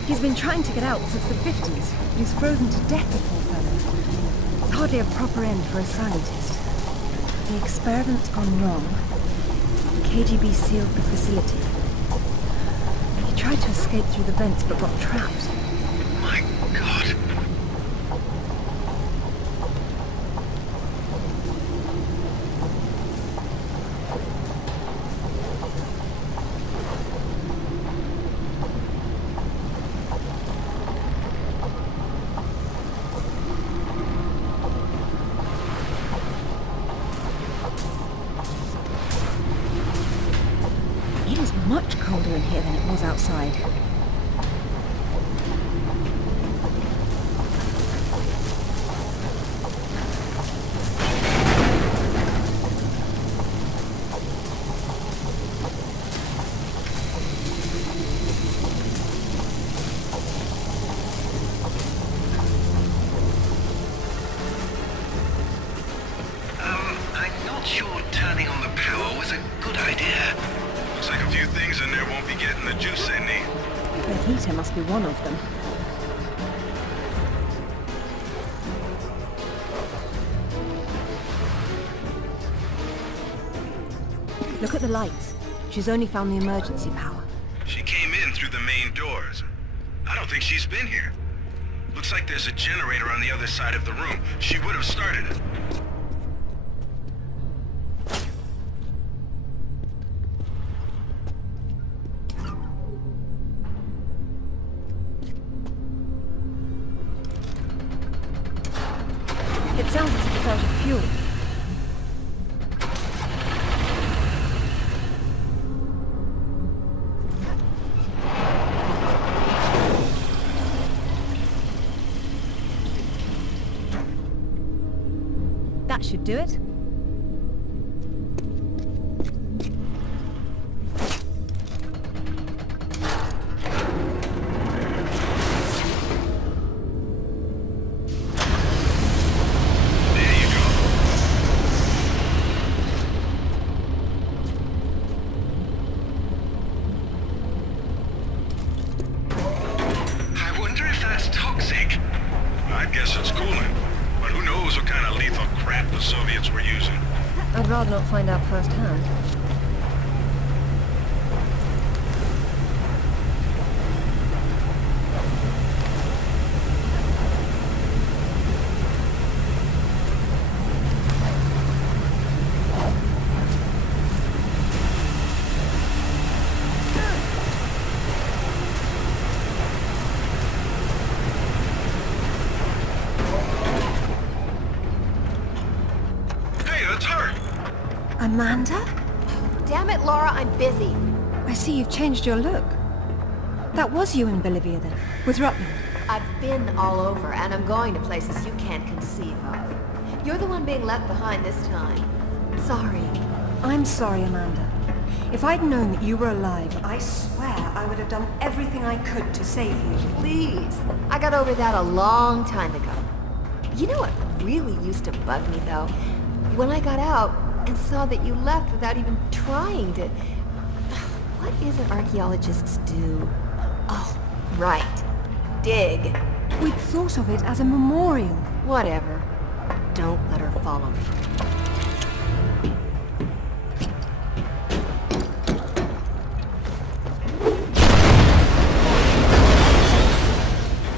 He's been trying to get out since the 50s, but he's frozen to death, the poor fellow. It's hardly a proper end for a scientist. The experiment's gone wrong. The KGB sealed the facility. He tried to escape through the vents, but got trapped. My God. Much colder in here than it was outside. I'm not sure turning on the power was a good idea. Looks like a few things in there won't be getting the juice they need. The heater must be one of them. Look at the lights. She's only found the emergency power. She came in through the main doors. I don't think she's been here. Looks like there's a generator on the other side of the room. She would have started it. It sounds as if it's out of fuel. That should do it. I'd rather not find out firsthand. Amanda? Damn it, Lara, I'm busy. I see you've changed your look. That was you in Bolivia then, with Rutland. I've been all over, and I'm going to places you can't conceive of. You're the one being left behind this time. Sorry. I'm sorry, Amanda. If I'd known that you were alive, I swear I would have done everything I could to save you. Please. I got over that a long time ago. You know what really used to bug me, though? When I got out, and saw that you left without even trying to... What is it archaeologists do? Oh, right. Dig. We'd thought of it as a memorial. Whatever. Don't let her follow me.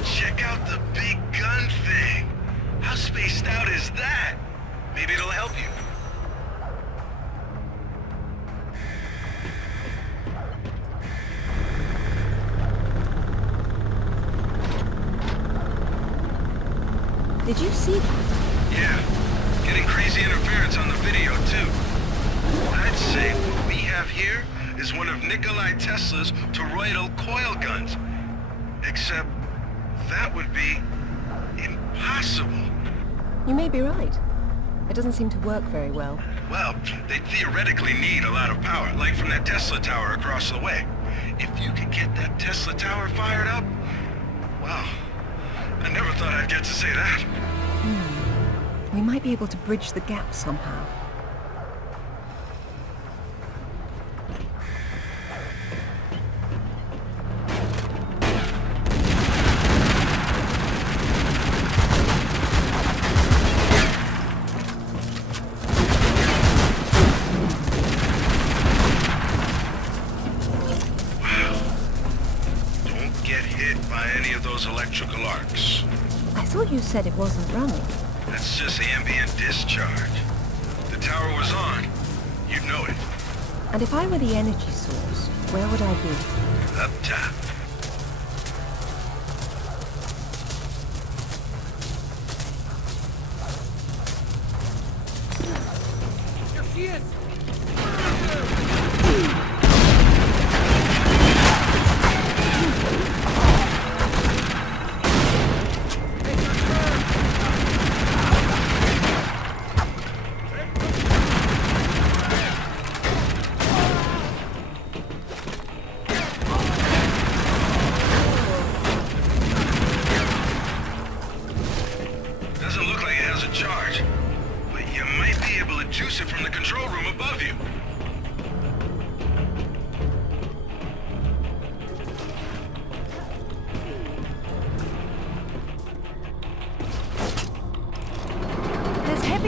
Check out the big gun thing. How spaced out is that? Maybe it'll help you. Did you see that? Yeah. Getting crazy interference on the video, too. I'd say what we have here is one of Nikolai Tesla's toroidal coil guns. Except that would be impossible. You may be right. It doesn't seem to work very well. Well, they theoretically need a lot of power, like from that Tesla tower across the way. If you could get that Tesla tower fired up, wow. I never thought I'd get to say that. We might be able to bridge the gap somehow. Electrical arcs. I thought you said it wasn't running. That's just ambient discharge. If the tower was on, you'd know it. And if I were the energy source, where would I be? Up top. Here she is!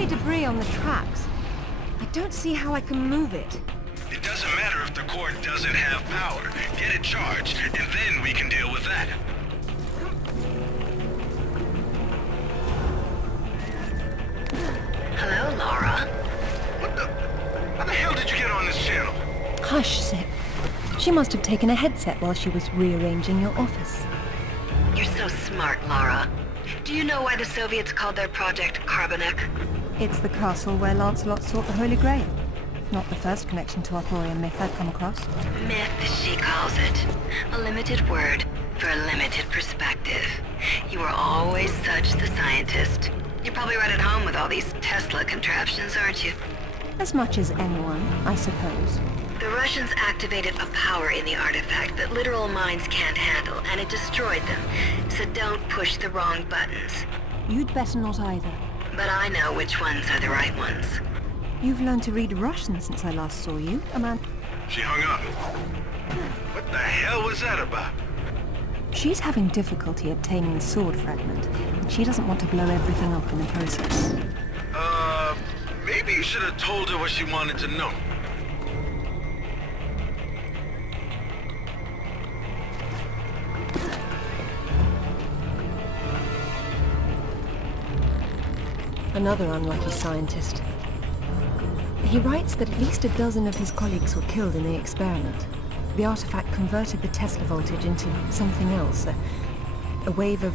Debris on the tracks. I don't see how I can move it. It doesn't matter if the core doesn't have power. Get it charged, and then we can deal with that. Hello, Lara. What the? How the hell did you get on this channel? Hush, Zip. She must have taken a headset while she was rearranging your office. You're so smart, Lara. Do you know why the Soviets called their project Carbonek? It's the castle where Lancelot sought the Holy Grail. Not the first connection to Arthurian myth I've come across. Myth, she calls it. A limited word for a limited perspective. You were always such the scientist. You're probably right at home with all these Tesla contraptions, aren't you? As much as anyone, I suppose. The Russians activated a power in the artifact that literal minds can't handle, and it destroyed them. So don't push the wrong buttons. You'd better not either. But I know which ones are the right ones. You've learned to read Russian since I last saw you, Amanda. She hung up. What the hell was that about? She's having difficulty obtaining the sword fragment, and she doesn't want to blow everything up in the process. Maybe you should have told her what she wanted to know. Another unlucky scientist. He writes that at least a dozen of his colleagues were killed in the experiment. The artifact converted the Tesla voltage into something else, a wave of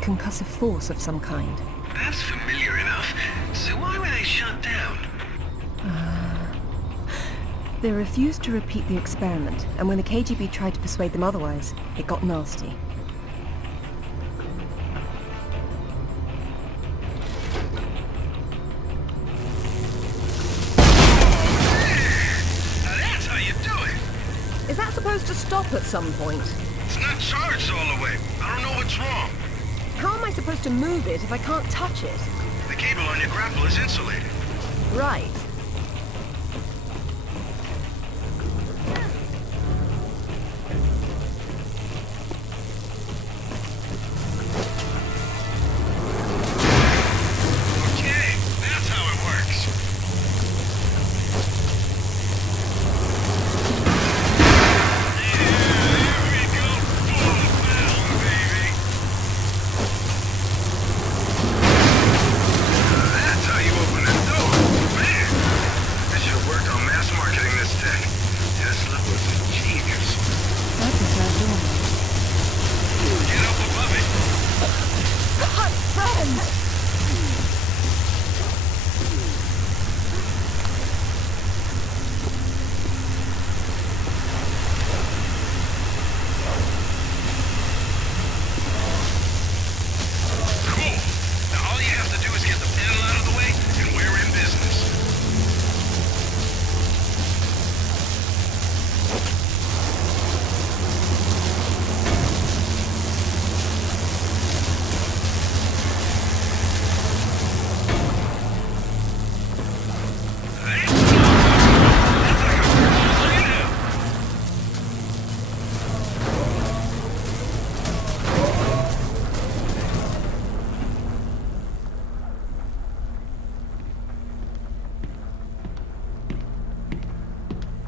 concussive force of some kind. That's familiar enough. So why were they shut down? They refused to repeat the experiment, and when the KGB tried to persuade them otherwise, it got nasty. Is that supposed to stop at some point? It's not charged all the way. I don't know what's wrong. How am I supposed to move it if I can't touch it? The cable on your grapple is insulated. Right. Okay, that's how it works.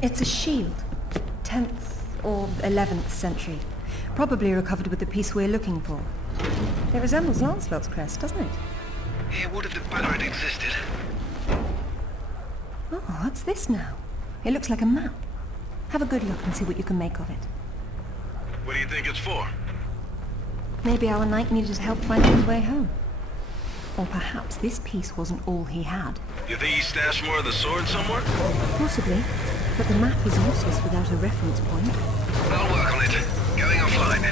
It's a shield. 10th or 11th century. Probably recovered with the piece we're looking for. It resembles Lancelot's crest, doesn't it? It would have been better it existed. Oh, what's this now? It looks like a map. Have a good look and see what you can make of it. What do you think it's for? Maybe our knight needed help finding his way home. Or perhaps this piece wasn't all he had. You think he stashed more of the sword somewhere? Possibly, but the map is useless without a reference point. I'll work on it. Going offline.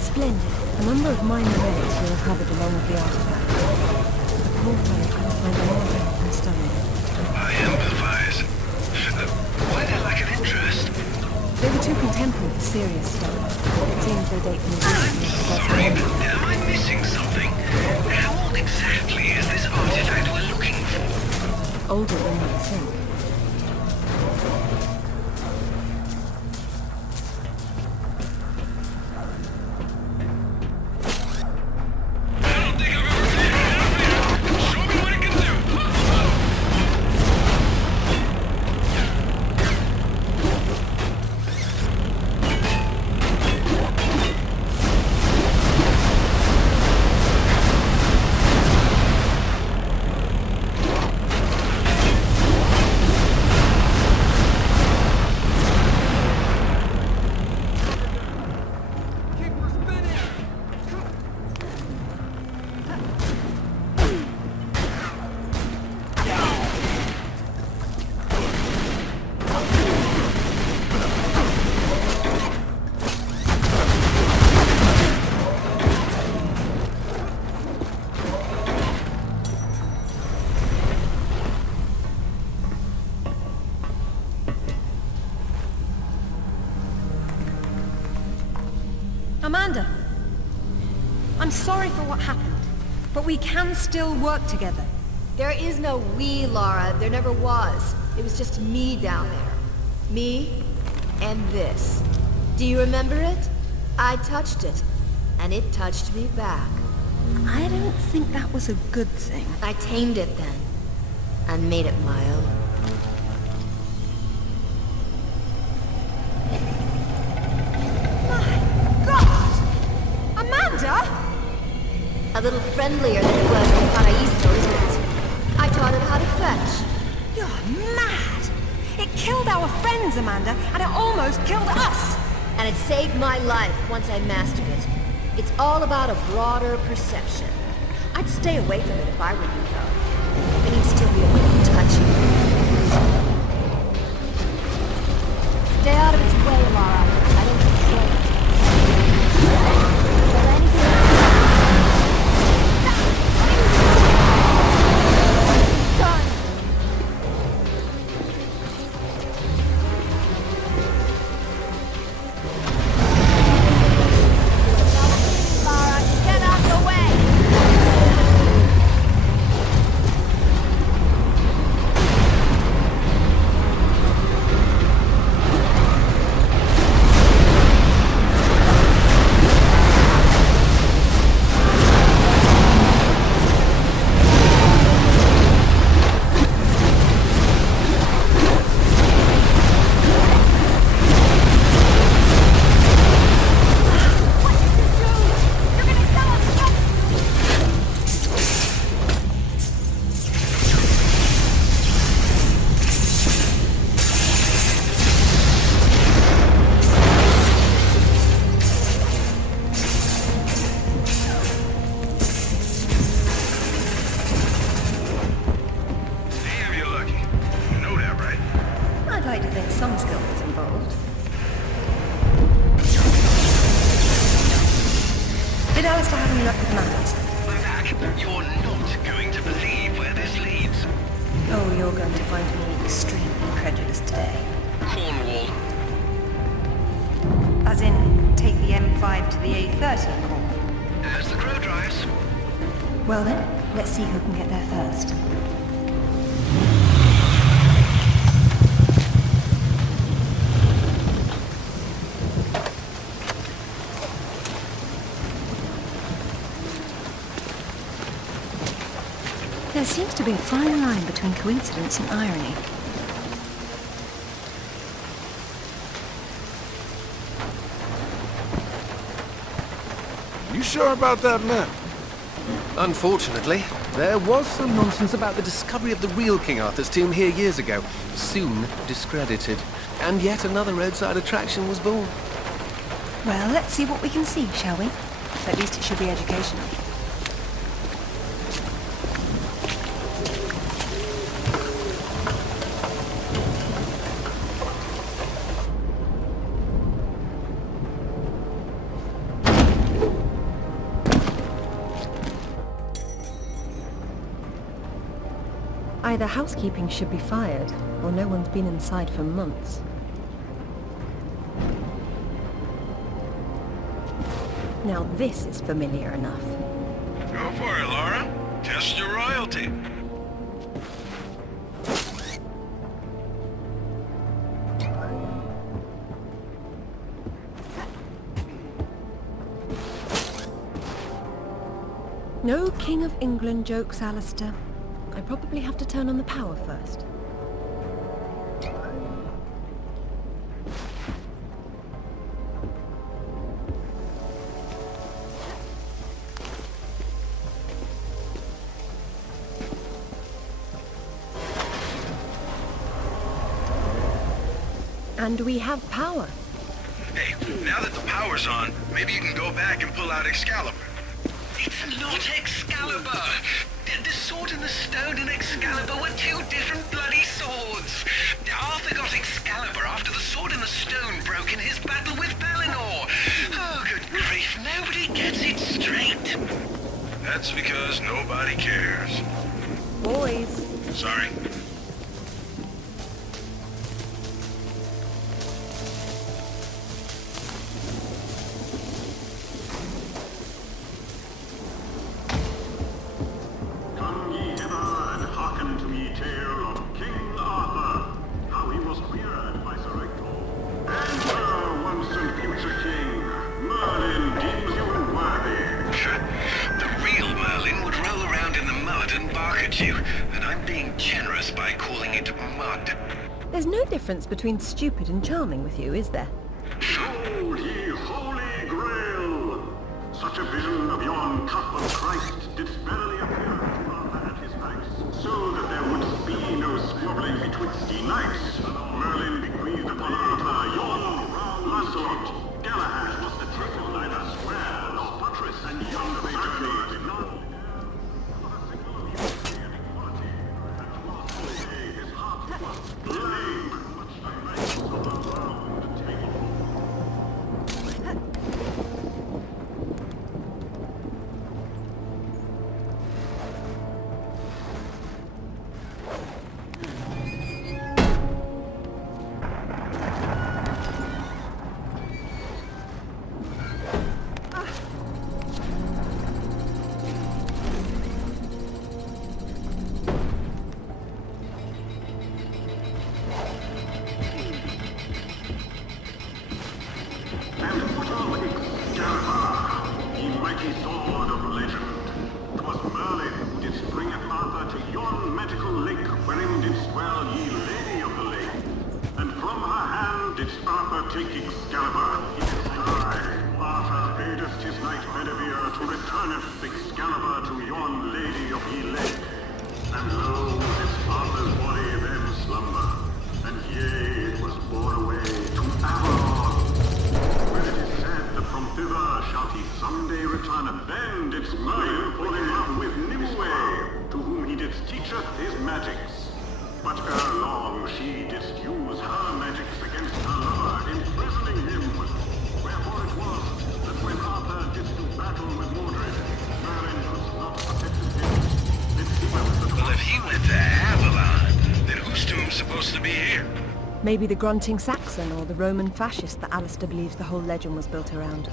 Splendid. A number of minor relics were recovered along with the artifact. The poor fellow couldn't find anyone to help him study it. I empathize. Why that lack of interest? They were too contemporary for serious stuff. It seems they date from the Sorry, but am I missing something? How old exactly is this artifact we're looking for? older than you think. Amanda! I'm sorry for what happened, but we can still work together. There is no we, Lara. There never was. It was just me down there. Me and this. Do you remember it? I touched it, and it touched me back. I don't think that was a good thing. I tamed it then, and made it my own. My God! Amanda! A little friendlier than it was in Paraíso, isn't it? I taught it how to fetch. You're mad! It killed our friends, Amanda, and it almost killed us! And it saved my life once I mastered it. It's all about a broader perception. I'd stay away from it if I were you, though. I need still be able to touch you. Stay out of its way, Lara. I don't control it. Will anything... Done! Lara, get out the way! Well then, let's see who can get there first. There seems to be a fine line between coincidence and irony. You sure about that map? Unfortunately, there was some nonsense about the discovery of the real King Arthur's tomb here years ago, soon discredited. And yet another roadside attraction was born. Well, let's see what we can see, shall we? At least it should be educational. Either housekeeping should be fired, or no one's been inside for months. Now this is familiar enough. Go for it, Lara. Test your royalty. No King of England jokes, Alistair. I probably have to turn on the power first. And we have power. Hey, now that the power's on, maybe you can go back and pull out Excalibur. It's not Excalibur! The sword and the stone and Excalibur were two different bloody swords! Arthur got Excalibur after the sword and the stone broke in his battle with Bellinor! Oh, good grief, nobody gets it straight! That's because nobody cares. Boys. Sorry. difference between stupid and charming with you, is there? Behold ye holy grail! Such a vision of yon cup of Christ did verily appear to Arthur at his knights, so that there would be no squabbling betwixt ye knights. Merlin bequeathed upon Arthur yon Lancelot, Galahad was the truth of neither square nor buttress, and yon Sacred did not. Maybe the grunting Saxon or the Roman fascist that Alistair believes the whole legend was built around.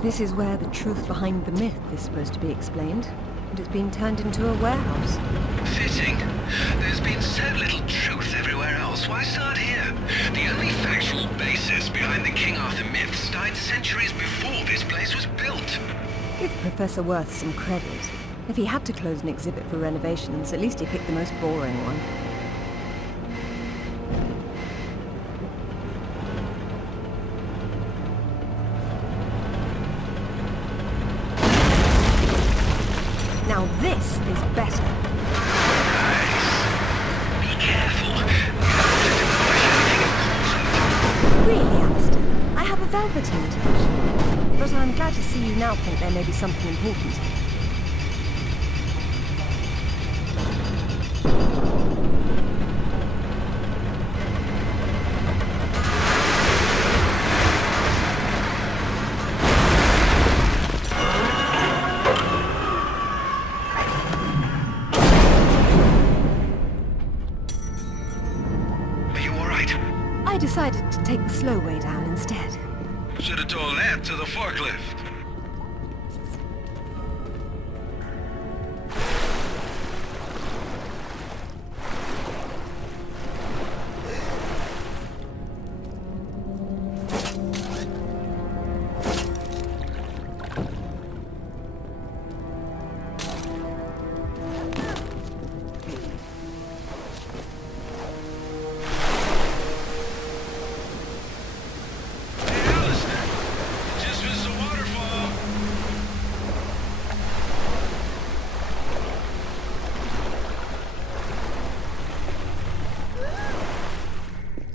This is where the truth behind the myth is supposed to be explained, and it's been turned into a warehouse. Fitting. There's been so little truth everywhere else. Why start here? The only factual basis behind the King Arthur myths died centuries before this place was built. Give Professor Worth some credit. If he had to close an exhibit for renovations, at least he picked the most boring one. Now this is better. Nice. Be careful. Really, Alistair? I have a velveteen touch. But I'm glad to see you now think there may be something important. Decided to take the slow way down instead. Should have told that to the forklift.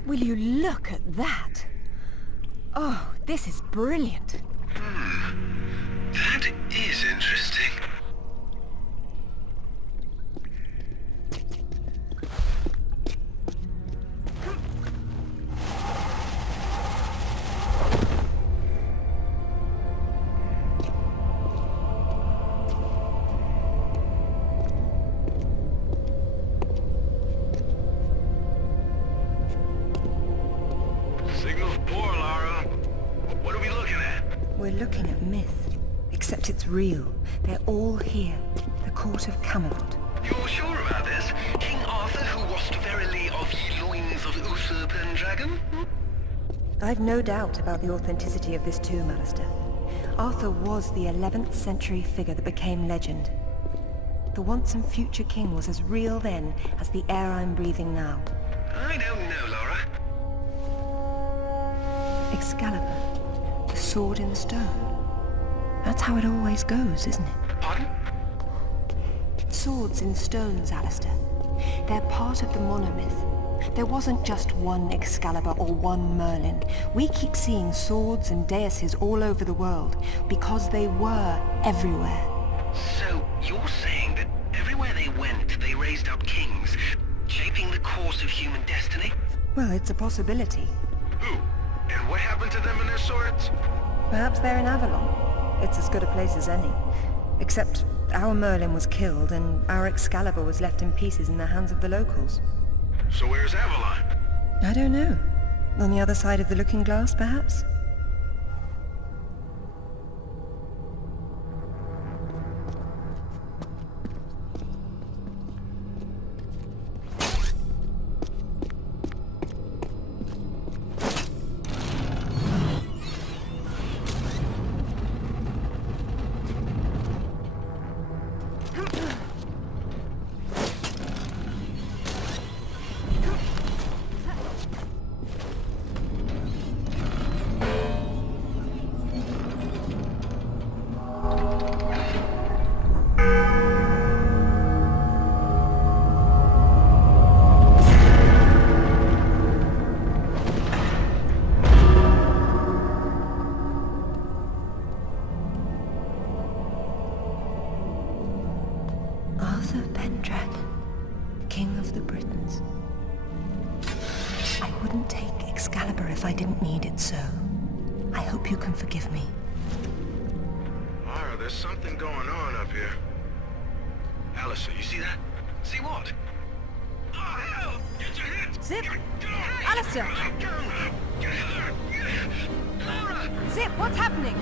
Will you look at that? Oh, this is brilliant. That is interesting. Signal's poor, Lara. What are we looking at? We're looking at myth, except it's real. They're all here. The court of Camelot. You're sure about this? King Arthur, who wast verily of ye loins of usurp and dragon? I've no doubt about the authenticity of this tomb, Alistair. Arthur was the 11th century figure that became legend. The once and future king was as real then as the air I'm breathing now. I don't know, Lara. Excalibur, the sword in the stone. That's how it always goes, isn't it? Pardon? Swords in stones, Alistair. They're part of the monomyth. There wasn't just one Excalibur or one Merlin. We keep seeing swords and daises all over the world because they were everywhere. So, you're saying that everywhere they went, they raised up kings, shaping the course of human destiny? Well, it's a possibility. Who? And what happened to them and their swords? Perhaps they're in Avalon. It's as good a place as any. Except our Merlin was killed and our Excalibur was left in pieces in the hands of the locals. So where's Avalon? I don't know. On the other side of the looking glass, perhaps? King of the Britons. I wouldn't take Excalibur if I didn't need it so. I hope you can forgive me. Lara, there's something going on up here. Alistair, you see that? See what? Oh, hell! Get your hit! Zip! Alistair! Zip, what's happening?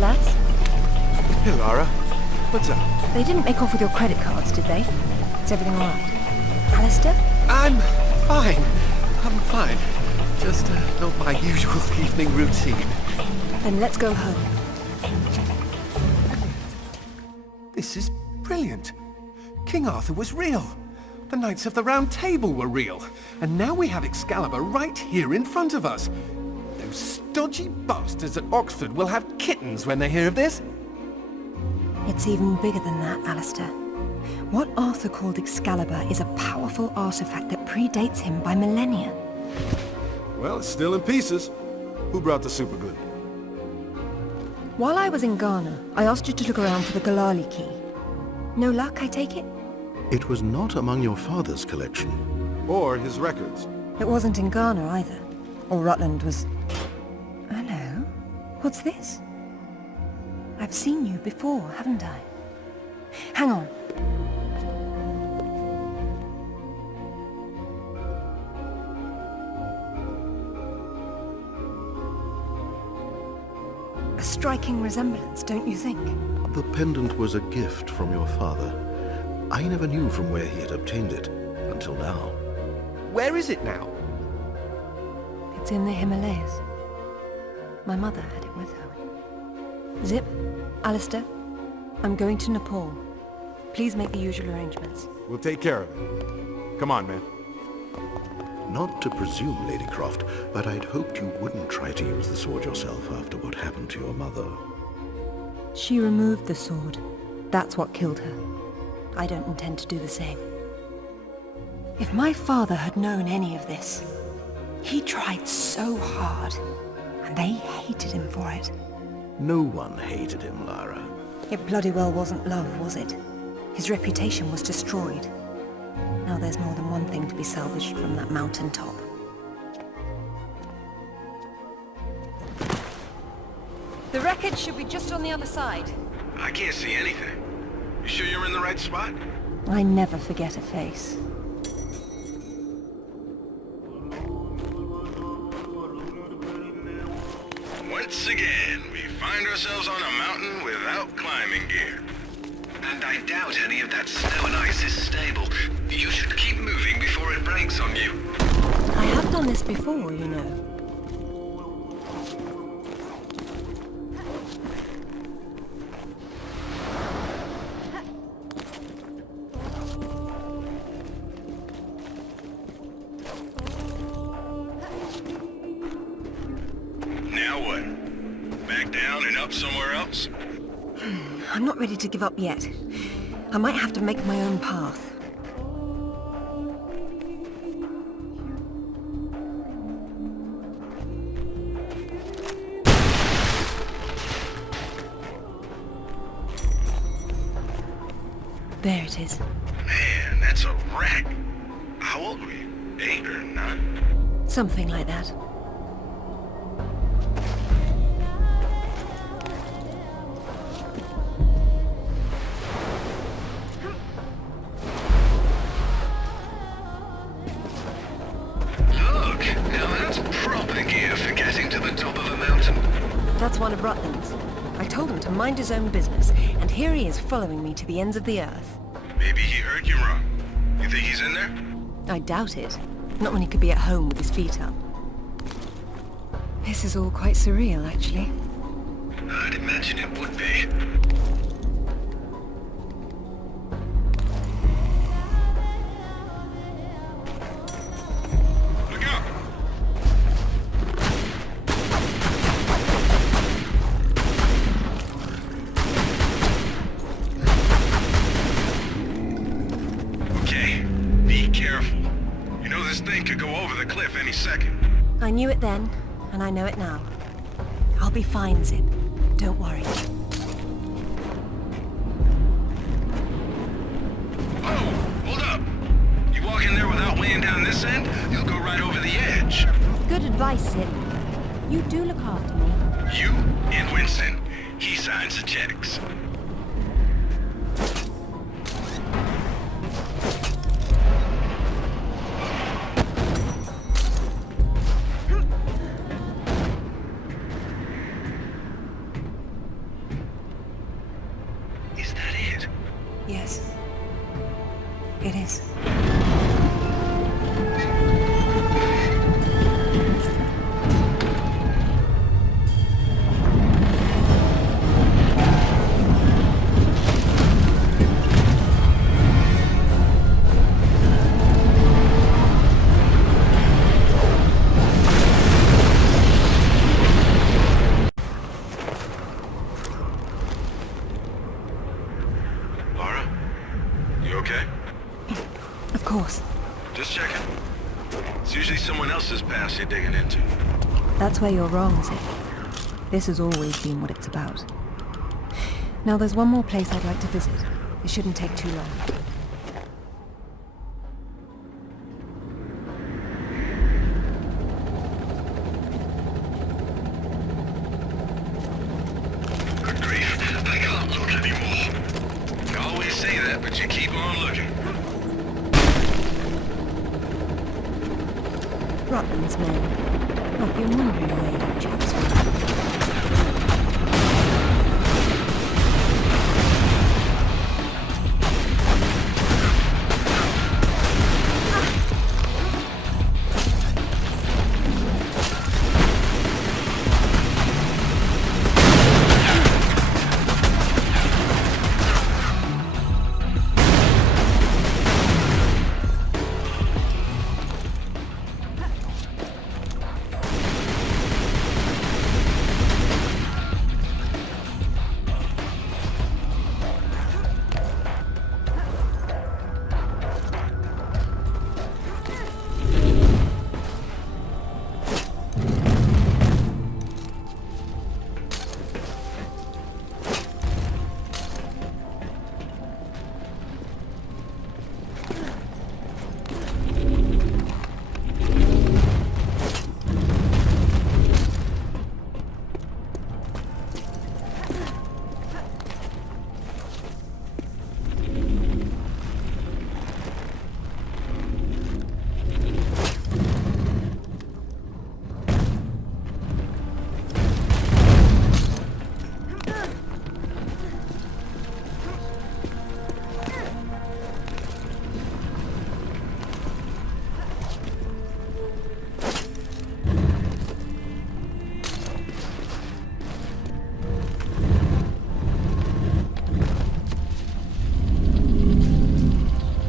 Hello, lads. Hey, Lara. What's up? They didn't make off with your credit cards, did they? Is everything all right? Alistair? I'm fine. I'm fine. Just not my usual evening routine. Then let's go home. This is brilliant. King Arthur was real. The Knights of the Round Table were real. And now we have Excalibur right here in front of us. Those stodgy bastards at Oxford will have kittens when they hear of this. It's even bigger than that, Alistair. What Arthur called Excalibur is a powerful artifact that predates him by millennia. Well, it's still in pieces. Who brought the superglue? While I was in Ghana, I asked you to look around for the Galali key. No luck, I take it? It was not among your father's collection. Or his records. It wasn't in Ghana either. Or Rutland was... Hello? What's this? I've seen you before, haven't I? Hang on. A striking resemblance, don't you think? The pendant was a gift from your father. I never knew from where he had obtained it, until now. Where is it now? It's in the Himalayas. My mother had it with her. Zip, Alistair, I'm going to Nepal. Please make the usual arrangements. We'll take care of it. Come on, man. Not to presume, Lady Croft, but I'd hoped you wouldn't try to use the sword yourself after what happened to your mother. She removed the sword. That's what killed her. I don't intend to do the same. If my father had known any of this, he tried so hard, and they hated him for it. No one hated him, Lara. It bloody well wasn't love, was it? His reputation was destroyed. Now there's more than one thing to be salvaged from that mountaintop. The wreckage should be just on the other side. I can't see anything. You sure you're in the right spot? I never forget a face. Once again, we find ourselves on a mountain without climbing gear. And I doubt any of that snow and ice is stable. You should keep moving before it breaks on you. I have done this before, you know. Now what? Back down and up somewhere else? I'm not ready to give up yet. I might have to make my own path. There it is. Man, that's a wreck. How old were you? 8 or 9? Something like that. Look, now that's proper gear for getting to the top of a mountain. That's one of Rutland's. I told him to mind his own business, and here he is following me to the ends of the earth. Maybe he heard you wrong. You think he's in there? I doubt it. Not when he could be at home with his feet up. This is all quite surreal, actually. I'd imagine it would be. Look out! Okay, be careful. You know this thing could go over the cliff any second. I knew it then, and I know it now. I'll be fine, Zip. Don't worry. Oh, hold up! You walk in there without weighing down this end, you'll go right over the edge. Good advice, Zip. You do look after me. You and Winston. He signs the checks. It is. Of course. Just checking. It's usually someone else's past you're digging into. That's where you're wrong, Zip. This has always been what it's about. Now there's one more place I'd like to visit. It shouldn't take too long. Good grief, I can't look anymore. You always say that, but you keep on looking. Rutland's men. I've been wondering where you chaps were.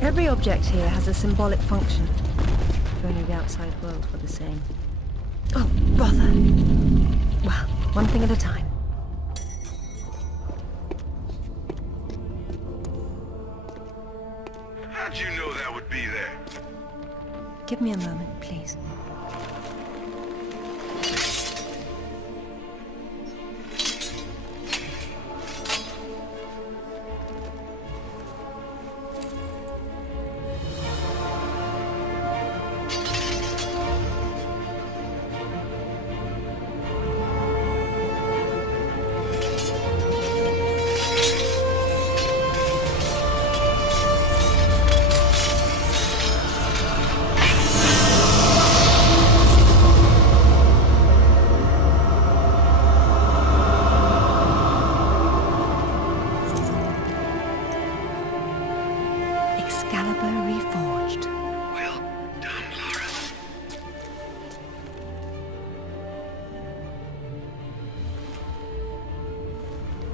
Every object here has a symbolic function. If only the outside world were the same. Oh, bother! Well, one thing at a time. How'd you know that would be there? Give me a moment, please.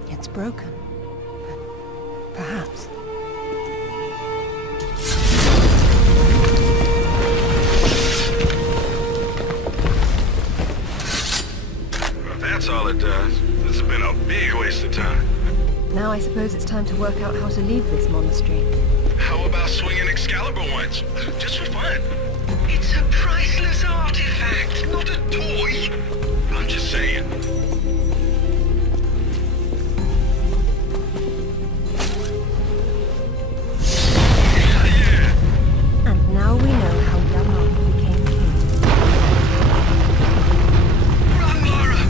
It's broken. But perhaps. Well, if that's all it does, this has been a big waste of time. Now I suppose it's time to work out how to leave this monastery. How about swinging Excalibur once? Just for fun. It's a priceless artifact, not a toy. I'm just saying. And now we know how Lara became king. Run, Lara!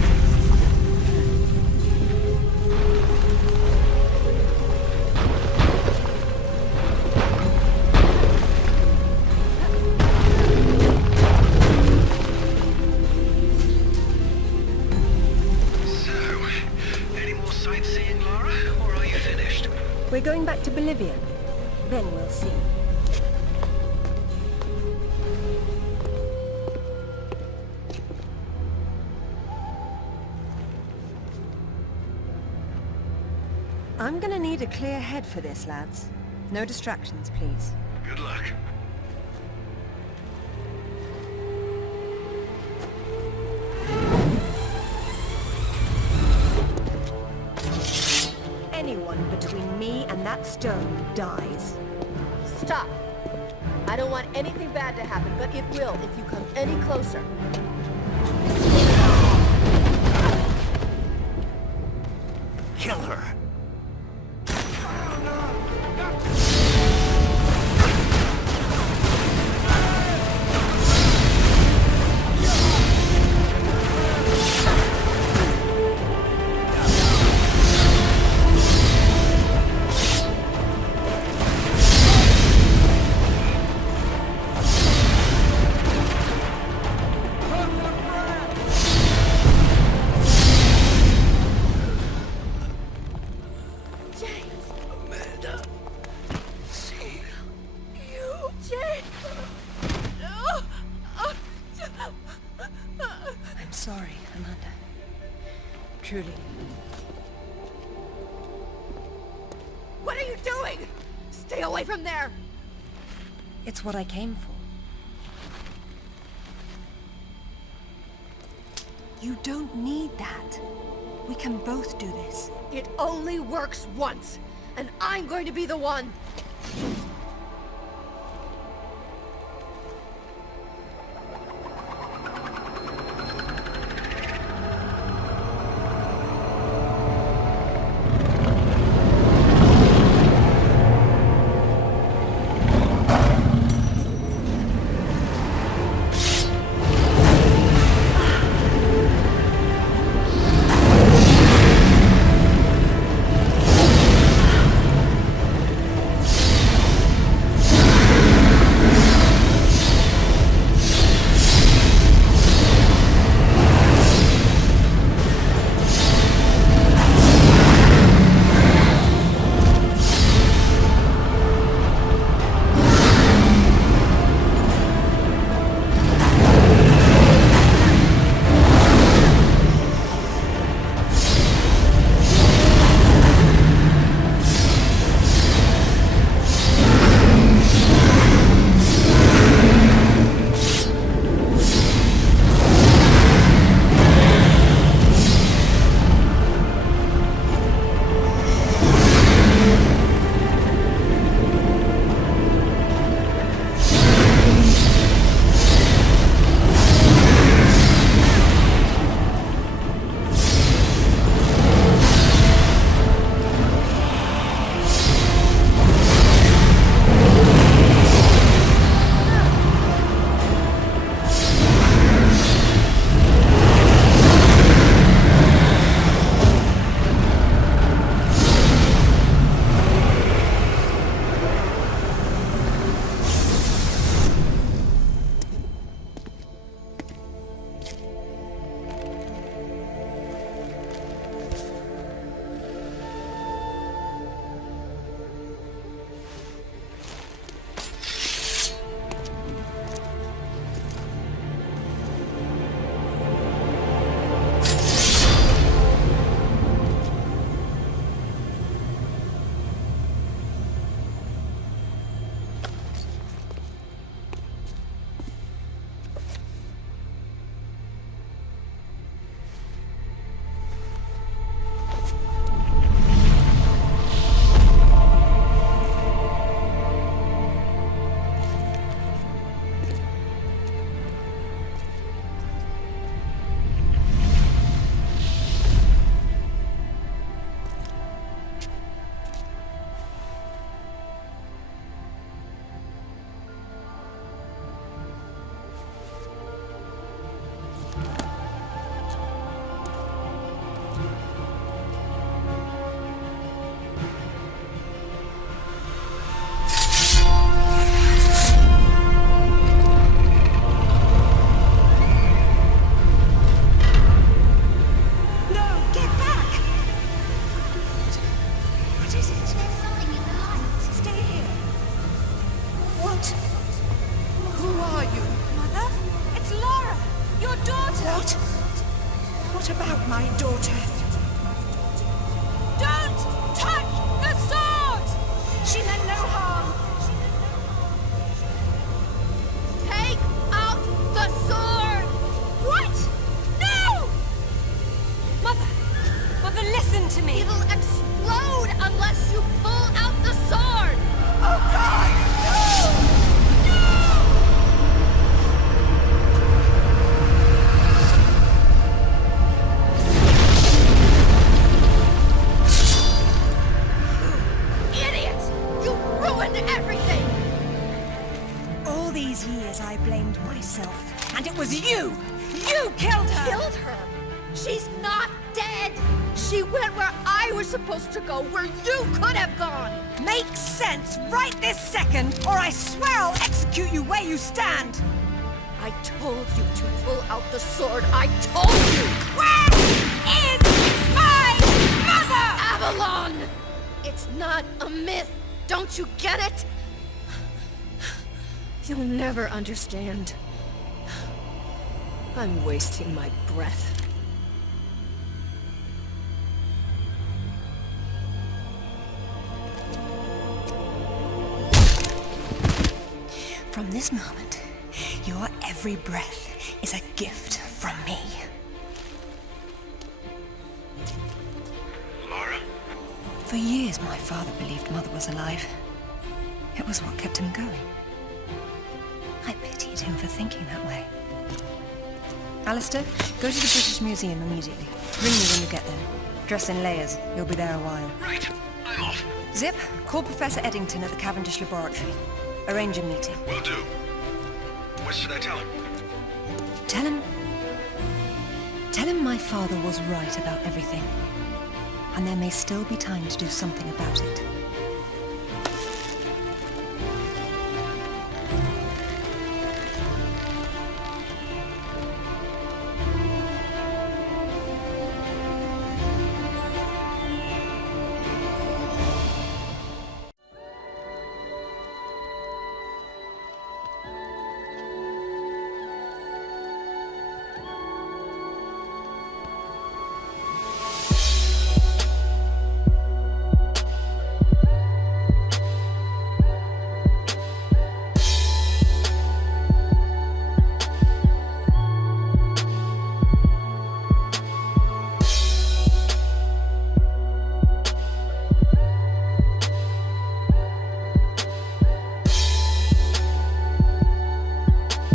We're going back to Bolivia. Then we'll see. I'm gonna need a clear head for this, lads. No distractions, please. Good luck. Anyone between me and that stone dies. Stop! I don't want anything bad to happen, but it will if you come any closer. Kill her! I'm sorry, Amanda. Truly. What are you doing? Stay away from there! It's what I came for. You don't need that. We can both do this. It only works once, and I'm going to be the one! to me! It'll explode unless you pull out the sword! Oh God! Everything! All these years I blamed myself, and it was you! You killed her! Killed her? She's not dead! She went where I was supposed to go, where you could have gone! Make sense right this second, or I swear I'll execute you where you stand! I told you to pull out the sword. I told you! Where is my mother? Avalon! It's not a myth. Don't you get it? You'll never understand. I'm wasting my breath. From this moment, your every breath is a gift from me. Lara? For years, my father believed Mother was alive. It was what kept him going. I pitied him for thinking that way. Alistair, go to the British Museum immediately. Ring me when you get there. Dress in layers. You'll be there a while. Right. I'm off. Zip, call Professor Eddington at the Cavendish Laboratory. Arrange a meeting. Will do. What should I tell him? Tell him my father was right about everything. And there may still be time to do something about it.